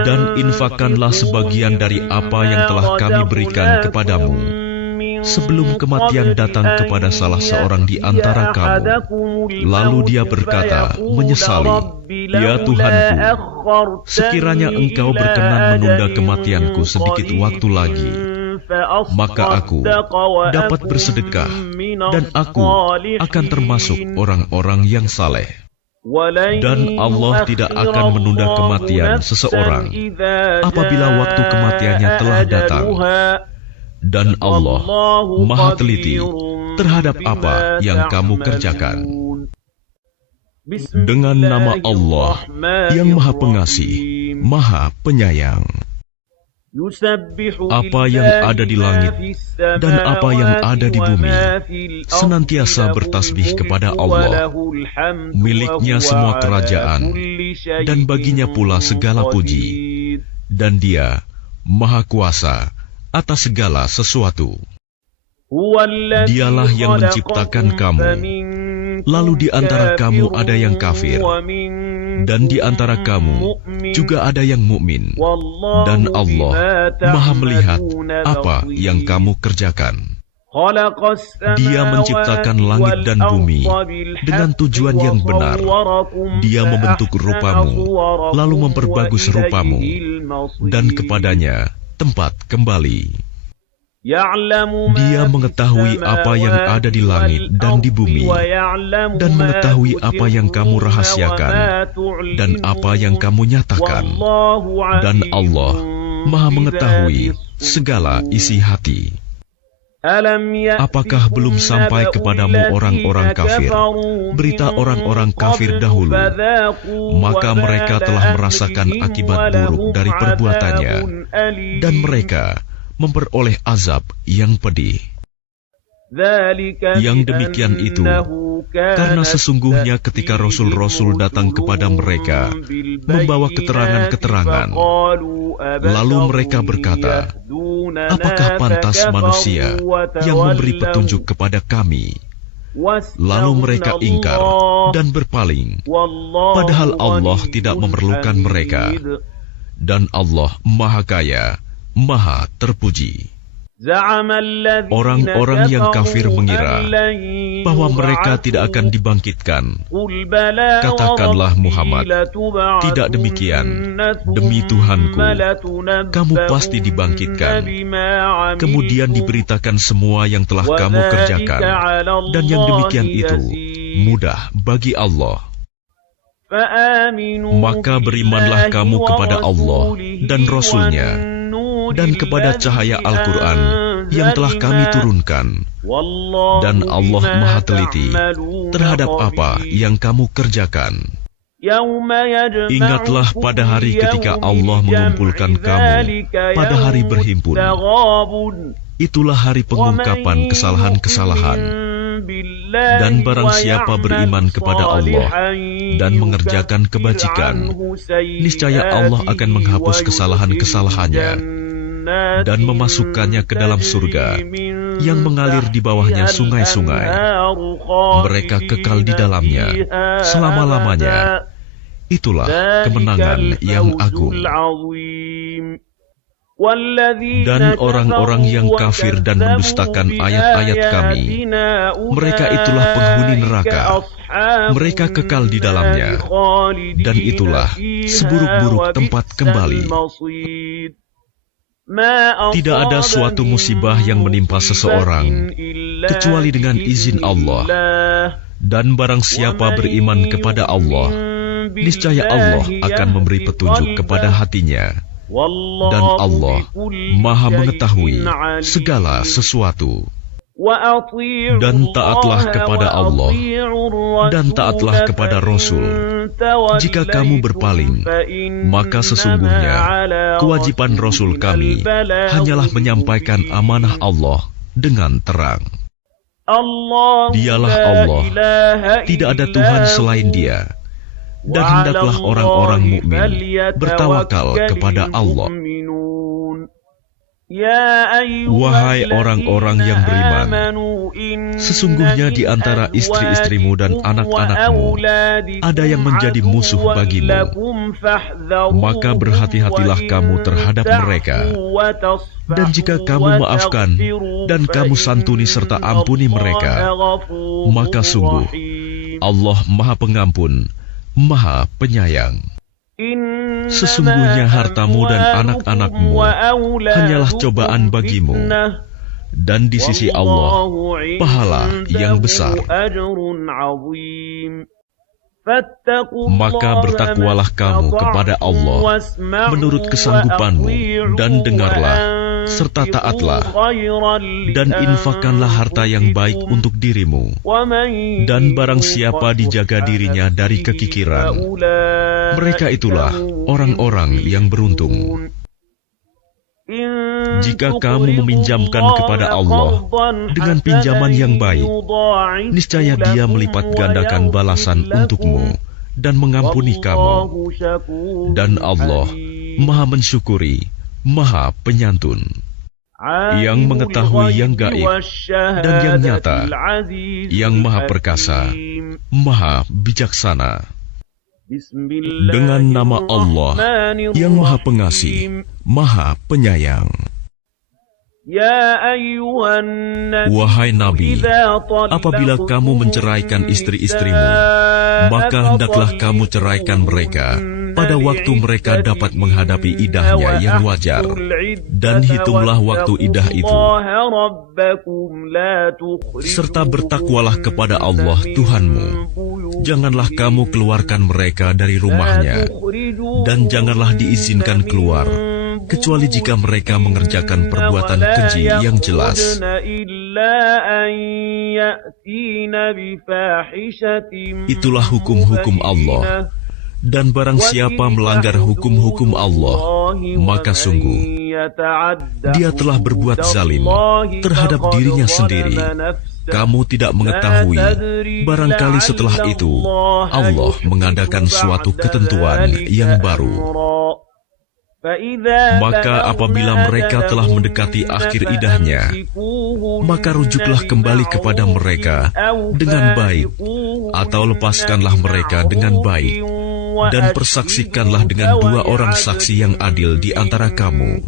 Dan infakkanlah sebagian dari apa yang telah kami berikan kepadamu sebelum kematian datang kepada salah seorang di antara kamu. Lalu dia berkata, menyesali, ya Tuhanku, sekiranya engkau berkenan menunda kematianku sedikit waktu lagi, maka aku dapat bersedekah, dan aku akan termasuk orang-orang yang saleh. Dan Allah tidak akan menunda kematian seseorang apabila waktu kematiannya telah datang. Dan Allah Maha teliti terhadap apa yang kamu kerjakan. Dengan nama Allah yang Maha Pengasih, Maha Penyayang. Apa yang ada di langit dan apa yang ada di bumi senantiasa bertasbih kepada Allah. Miliknya semua kerajaan dan baginya pula segala puji. Dan Dia Maha Kuasa atas segala sesuatu. Dialah yang menciptakan kamu. Lalu di antara kamu ada yang kafir, dan di antara kamu juga ada yang mukmin. Dan Allah Maha melihat apa yang kamu kerjakan. Dia menciptakan langit dan bumi dengan tujuan yang benar. Dia membentuk rupamu, lalu memperbagus rupamu, dan kepadanya tempat kembali. Dia mengetahui apa yang ada di langit dan di bumi, dan mengetahui apa yang kamu rahasiakan dan apa yang kamu nyatakan. Dan Allah Maha mengetahui segala isi hati. Apakah belum sampai kepadamu orang-orang kafir, berita orang-orang kafir dahulu? Maka mereka telah merasakan akibat buruk dari perbuatannya, dan mereka memperoleh azab yang pedih. Yang demikian itu karena sesungguhnya ketika Rasul-Rasul datang kepada mereka membawa keterangan-keterangan, lalu mereka berkata, apakah pantas manusia yang memberi petunjuk kepada kami? Lalu mereka ingkar dan berpaling, padahal Allah tidak memerlukan mereka, dan Allah Maha Kaya, Maha Terpuji. Orang-orang yang kafir mengira bahwa mereka tidak akan dibangkitkan. Katakanlah Muhammad, tidak demikian. Demi Tuhanku, kamu pasti dibangkitkan. Kemudian diberitakan semua yang telah kamu kerjakan. Dan yang demikian itu mudah bagi Allah. Maka berimanlah kamu kepada Allah dan Rasul-Nya, dan kepada cahaya Al-Quran yang telah kami turunkan. Dan Allah Maha Teliti terhadap apa yang kamu kerjakan. Ingatlah pada hari ketika Allah mengumpulkan kamu pada hari berhimpun. Itulah hari pengungkapan kesalahan-kesalahan. Dan barang siapa beriman kepada Allah dan mengerjakan kebajikan, niscaya Allah akan menghapus kesalahan-kesalahannya dan memasukkannya ke dalam surga yang mengalir di bawahnya sungai-sungai. Mereka kekal di dalamnya selama-lamanya. Itulah kemenangan yang agung. Dan orang-orang yang kafir dan mendustakan ayat-ayat kami, mereka itulah penghuni neraka. Mereka kekal di dalamnya, dan itulah seburuk-buruk tempat kembali. Tidak ada suatu musibah yang menimpa seseorang kecuali dengan izin Allah. Dan barang siapa beriman kepada Allah, niscaya Allah akan memberi petunjuk kepada hatinya. Dan Allah Maha mengetahui segala sesuatu. Dan taatlah kepada Allah dan taatlah kepada Rasul. Jika kamu berpaling, maka sesungguhnya kewajiban Rasul kami hanyalah menyampaikan amanah Allah dengan terang. Dialah Allah, tidak ada Tuhan selain Dia. Dan hendaklah orang-orang mukmin bertawakal kepada Allah. Wahai orang-orang yang beriman, sesungguhnya di antara istri-istrimu dan anak-anakmu ada yang menjadi musuh bagimu. Maka berhati-hatilah kamu terhadap mereka. Dan jika kamu maafkan dan kamu santuni serta ampuni mereka, maka sungguh Allah Maha Pengampun, Maha Penyayang. Sesungguhnya hartamu dan anak-anakmu hanyalah cobaan bagimu, dan di sisi Allah pahala yang besar. Maka bertakwalah kamu kepada Allah menurut kesanggupanmu, dan dengarlah serta taatlah, dan infakkanlah harta yang baik untuk dirimu. Dan barang siapa dijaga dirinya dari kekikiran, mereka itulah orang-orang yang beruntung. Jika kamu meminjamkan kepada Allah dengan pinjaman yang baik, niscaya Dia melipat gandakan balasan untukmu dan mengampuni kamu. Dan Allah Maha mensyukuri, Maha penyantun, yang mengetahui yang gaib dan yang nyata, yang Maha perkasa, Maha bijaksana. Dengan nama Allah yang Maha Pengasih, Maha Penyayang. Wahai Nabi, apabila kamu menceraikan istri-istrimu, maka hendaklah kamu ceraikan mereka pada waktu mereka dapat menghadapi idahnya yang wajar. Dan hitunglah waktu idah itu. Serta bertakwalah kepada Allah Tuhanmu. Janganlah kamu keluarkan mereka dari rumahnya, dan janganlah diizinkan keluar, kecuali jika mereka mengerjakan perbuatan keji yang jelas. Itulah hukum-hukum Allah. Dan barang siapa melanggar hukum-hukum Allah, maka sungguh dia telah berbuat zalim terhadap dirinya sendiri. Kamu tidak mengetahui, barangkali setelah itu Allah mengadakan suatu ketentuan yang baru. Maka apabila mereka telah mendekati akhir idahnya, maka rujuklah kembali kepada mereka dengan baik, atau lepaskanlah mereka dengan baik, dan persaksikanlah dengan 2 orang saksi yang adil di antara kamu.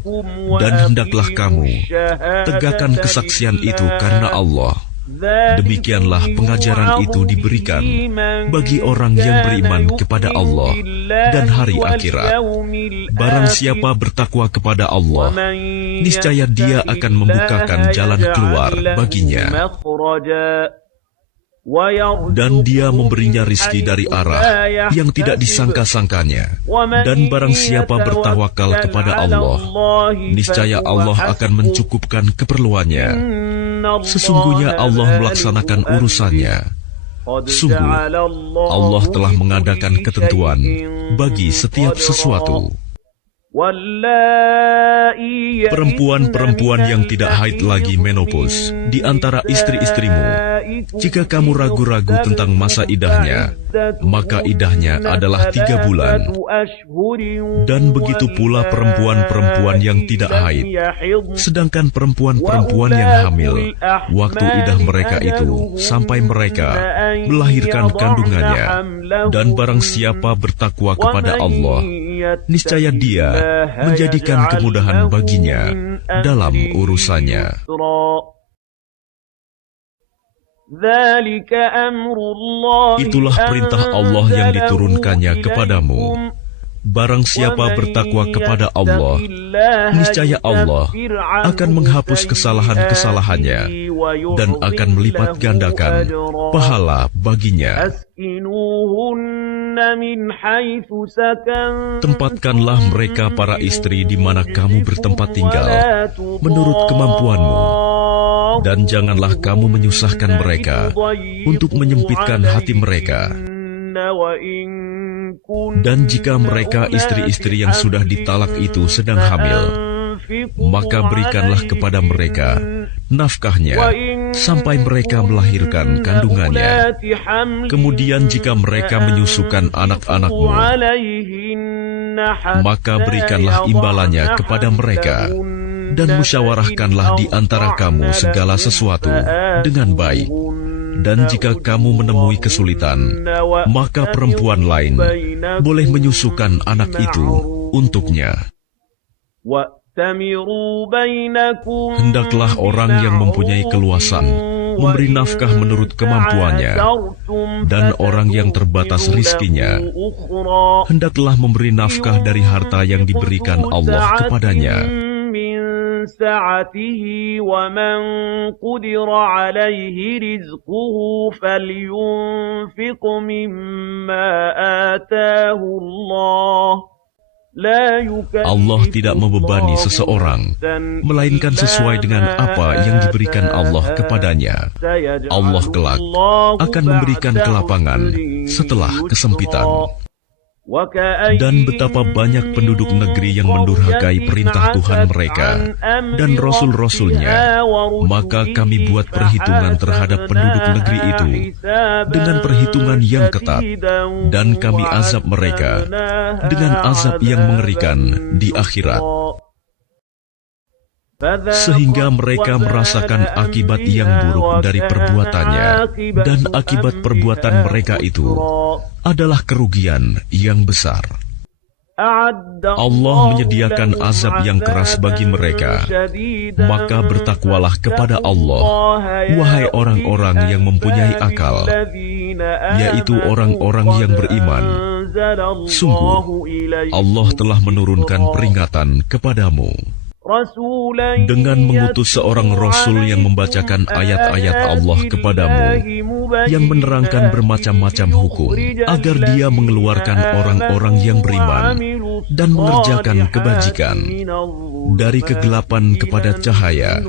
Dan hendaklah kamu tegakkan kesaksian itu karena Allah. Demikianlah pengajaran itu diberikan bagi orang yang beriman kepada Allah dan hari akhirat. Barang siapa bertakwa kepada Allah, niscaya Dia akan membukakan jalan keluar baginya, dan Dia memberinya rizki dari arah yang tidak disangka-sangkanya. Dan barang siapa bertawakal kepada Allah, niscaya Allah akan mencukupkan keperluannya. Sesungguhnya Allah melaksanakan urusannya. Sungguh, Allah telah mengadakan ketentuan bagi setiap sesuatu. Perempuan-perempuan yang tidak haid lagi menopause di antara istri-istrimu, jika kamu ragu-ragu tentang masa idahnya, maka idahnya adalah 3 bulan. Dan begitu pula perempuan-perempuan yang tidak haid. Sedangkan perempuan-perempuan yang hamil, waktu idah mereka itu sampai mereka melahirkan kandungannya. Dan barang siapa bertakwa kepada Allah, niscaya Dia menjadikan kemudahan baginya dalam urusannya. Itulah perintah Allah yang diturunkannya kepadamu. Barang siapa bertakwa kepada Allah, niscaya Allah akan menghapus kesalahan-kesalahannya dan akan melipat gandakan pahala baginya. Tempatkanlah mereka para istri di mana kamu bertempat tinggal menurut kemampuanmu, dan janganlah kamu menyusahkan mereka untuk menyempitkan hati mereka. Dan jika mereka istri-istri yang sudah ditalak itu sedang hamil, maka berikanlah kepada mereka nafkahnya sampai mereka melahirkan kandungannya. Kemudian jika mereka menyusukan anak-anakmu, maka berikanlah imbalannya kepada mereka, dan musyawarahkanlah di antara kamu segala sesuatu dengan baik. Dan jika kamu menemui kesulitan, maka perempuan lain boleh menyusukan anak itu untuknya. Hendaklah orang yang mempunyai keluasan memberi nafkah menurut kemampuannya, dan orang yang terbatas rizkinya hendaklah memberi nafkah dari harta yang diberikan Allah kepadanya. سعته ومن قدر عليه رزقه فلينفق مما آتاه الله. Allah tidak membebani seseorang, melainkan sesuai dengan apa yang diberikan Allah kepadanya. Allah kelak akan memberikan kelapangan setelah kesempitan. Dan betapa banyak penduduk negeri yang mendurhakai perintah Tuhan mereka dan Rasul-Rasulnya, maka kami buat perhitungan terhadap penduduk negeri itu dengan perhitungan yang ketat, dan kami azab mereka dengan azab yang mengerikan di akhirat, sehingga mereka merasakan akibat yang buruk dari perbuatannya, dan akibat perbuatan mereka itu adalah kerugian yang besar. Allah menyediakan azab yang keras bagi mereka, maka bertakwalah kepada Allah, wahai orang-orang yang mempunyai akal, yaitu orang-orang yang beriman. Sungguh, Allah telah menurunkan peringatan kepadamu dengan mengutus seorang Rasul yang membacakan ayat-ayat Allah kepadamu, yang menerangkan bermacam-macam hukum, agar dia mengeluarkan orang-orang yang beriman dan mengerjakan kebajikan dari kegelapan kepada cahaya.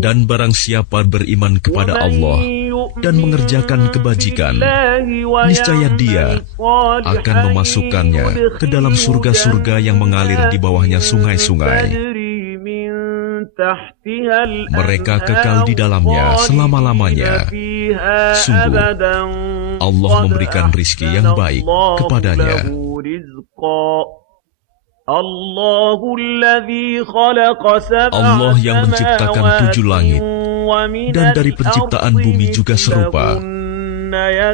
Dan barang siapa beriman kepada Allah dan mengerjakan kebajikan, niscaya dia akan memasukkannya ke dalam surga-surga yang mengalir di bawahnya sungai-sungai. Mereka kekal di dalamnya selama-lamanya. Sungguh, Allah memberikan rizki yang baik kepadanya. Allah yang menciptakan 7 langit, dan dari penciptaan bumi juga serupa.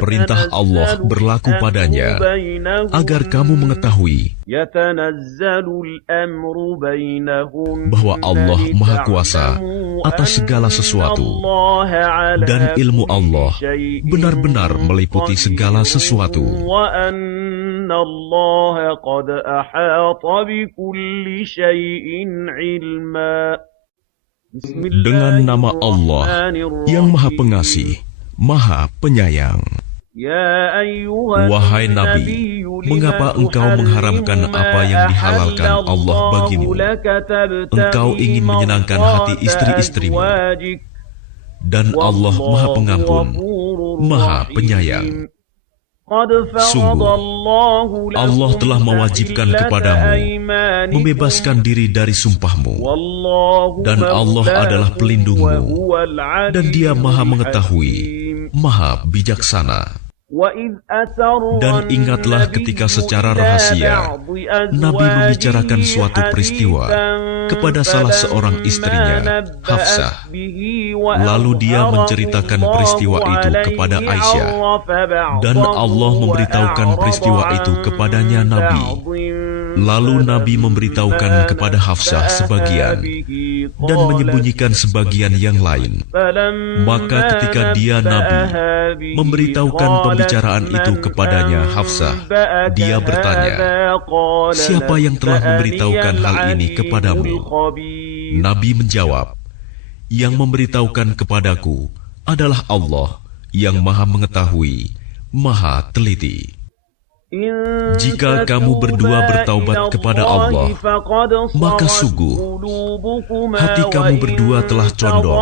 Perintah Allah berlaku padanya, agar kamu mengetahui bahwa Allah Maha Kuasa atas segala sesuatu, dan ilmu Allah benar-benar meliputi segala sesuatu. Dengan nama Allah yang Maha Pengasih, Maha Penyayang. Wahai Nabi, mengapa engkau mengharamkan apa yang dihalalkan Allah bagimu? Engkau ingin menyenangkan hati istri-istrimu, dan Allah Maha Pengampun, Maha Penyayang. Sungguh, Allah telah mewajibkan kepadamu membebaskan diri dari sumpahmu, dan Allah adalah pelindungmu, dan Dia Maha Mengetahui, Maha Bijaksana. Dan ingatlah ketika secara rahasia Nabi membicarakan suatu peristiwa kepada salah seorang istrinya, Hafsah. Lalu dia menceritakan peristiwa itu kepada Aisyah, dan Allah memberitahukan peristiwa itu kepadanya Nabi. Lalu Nabi memberitahukan kepada Hafsah sebagian, dan menyembunyikan sebagian yang lain. Maka ketika dia Nabi memberitahukan pembicaraan itu kepadanya Hafsah, dia bertanya, "Siapa yang telah memberitahukan hal ini kepadamu?" Nabi menjawab, "Yang memberitahukan kepadaku adalah Allah yang Maha Mengetahui, Maha Teliti. Jika kamu berdua bertaubat kepada Allah, maka sungguh hati kamu berdua telah condong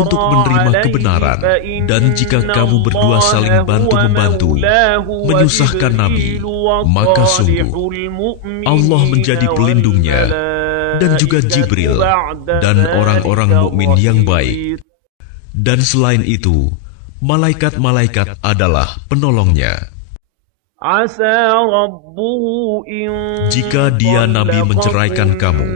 untuk menerima kebenaran. Dan jika kamu berdua saling bantu-membantu menyusahkan Nabi, maka sungguh Allah menjadi pelindungnya, dan juga Jibril dan orang-orang mukmin yang baik. Dan selain itu, malaikat-malaikat adalah penolongnya." Jika dia Nabi menceraikan kamu,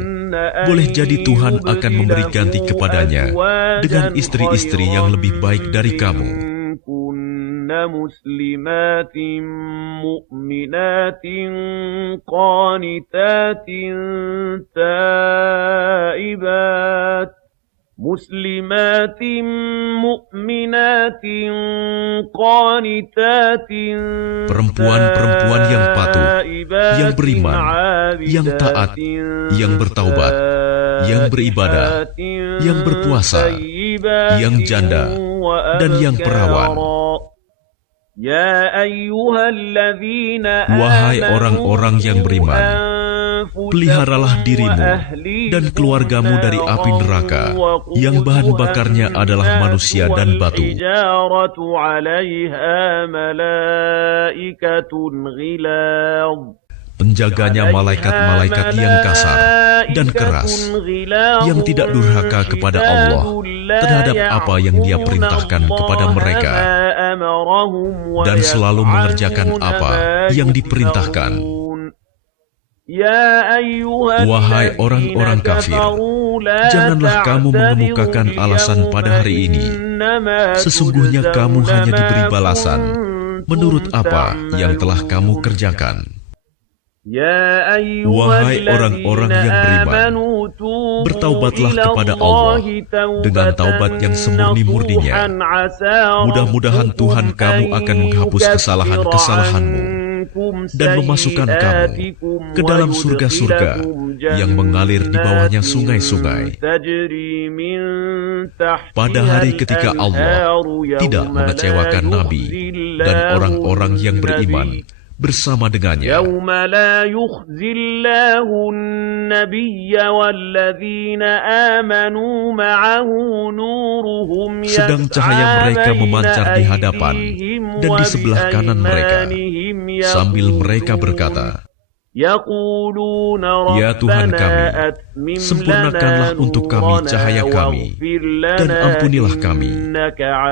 boleh jadi Tuhan akan memberi ganti kepadanya dengan istri-istri yang lebih baik dari kamu. مسلمات مؤمنات قانتات perempuan-perempuan yang patuh, yang beriman, yang taat, yang bertaubat, yang beribadah, yang berpuasa, yang janda, dan yang perawan. Wahai orang-orang yang beriman, peliharalah dirimu dan keluargamu dari api neraka yang bahan bakarnya adalah manusia dan batu. penjaganya malaikat-malaikat yang kasar dan keras, yang tidak durhaka kepada Allah terhadap apa yang Dia perintahkan kepada mereka, dan selalu mengerjakan apa yang diperintahkan. Wahai orang-orang kafir, janganlah kamu mengemukakan alasan pada hari ini. Sesungguhnya kamu hanya diberi balasan menurut apa yang telah kamu kerjakan. Wahai orang-orang yang beriman, bertaubatlah kepada Allah dengan taubat yang semurni-murninya. Mudah-mudahan Tuhan kamu akan menghapus kesalahan-kesalahanmu dan memasukkan kamu ke dalam surga-surga yang mengalir di bawahnya sungai-sungai. Pada hari ketika Allah tidak mengecewakan Nabi dan orang-orang yang beriman bersama dengannya. Yauma la yukhzillahu an-nabiyya walladzina amanu ma'ahu nuruhum sedang cahaya mereka memancar di hadapan dan di sebelah kanan mereka, sambil mereka berkata, Ya Tuhan kami, sempurnakanlah untuk kami cahaya kami, dan ampunilah kami.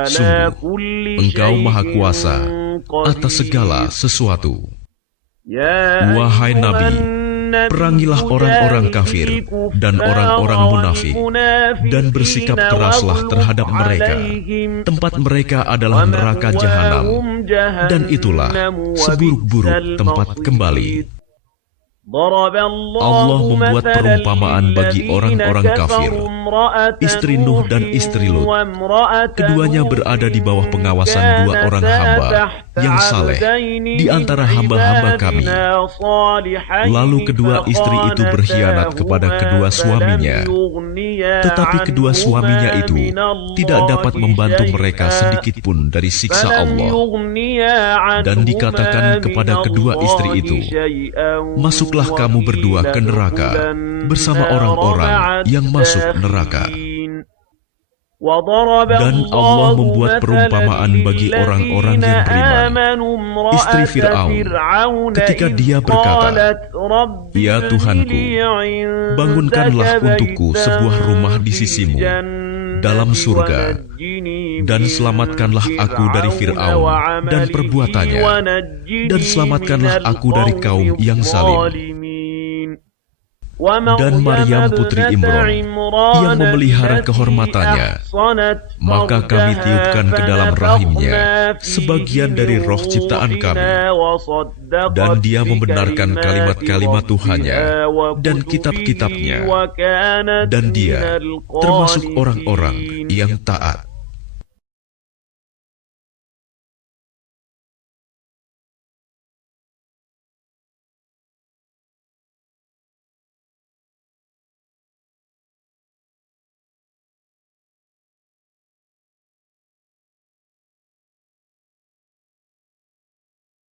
Sungguh, Engkau Maha Kuasa atas segala sesuatu. Wahai Nabi, perangilah orang-orang kafir dan orang-orang munafik, dan bersikap keraslah terhadap mereka. Tempat mereka adalah neraka jahanam, dan itulah seburuk-buruk tempat kembali. Allah membuat perumpamaan bagi orang-orang kafir. Istri Nuh dan istri Lut, keduanya berada di bawah pengawasan dua orang hamba yang saleh di antara hamba-hamba kami. Lalu kedua istri itu berkhianat kepada kedua suaminya, tetapi kedua suaminya itu tidak dapat membantu mereka sedikit pun dari siksa Allah. Dan dikatakan kepada kedua istri itu, masuklah kamu berdua ke neraka bersama orang-orang yang masuk neraka. Dan Allah membuat perumpamaan bagi orang-orang yang beriman. Istri Fir'aun, ketika dia berkata, Ya Tuhanku, bangunkanlah untukku sebuah rumah di sisimu dalam surga, dan selamatkanlah aku dari Fir'aun dan perbuatannya, dan selamatkanlah aku dari kaum yang zalim. Dan Maryam putri Imran yang memelihara kehormatannya, maka kami tiupkan ke dalam rahimnya sebagian dari roh ciptaan kami, dan dia membenarkan kalimat-kalimat Tuhannya dan kitab-kitabnya, dan dia termasuk orang-orang yang taat.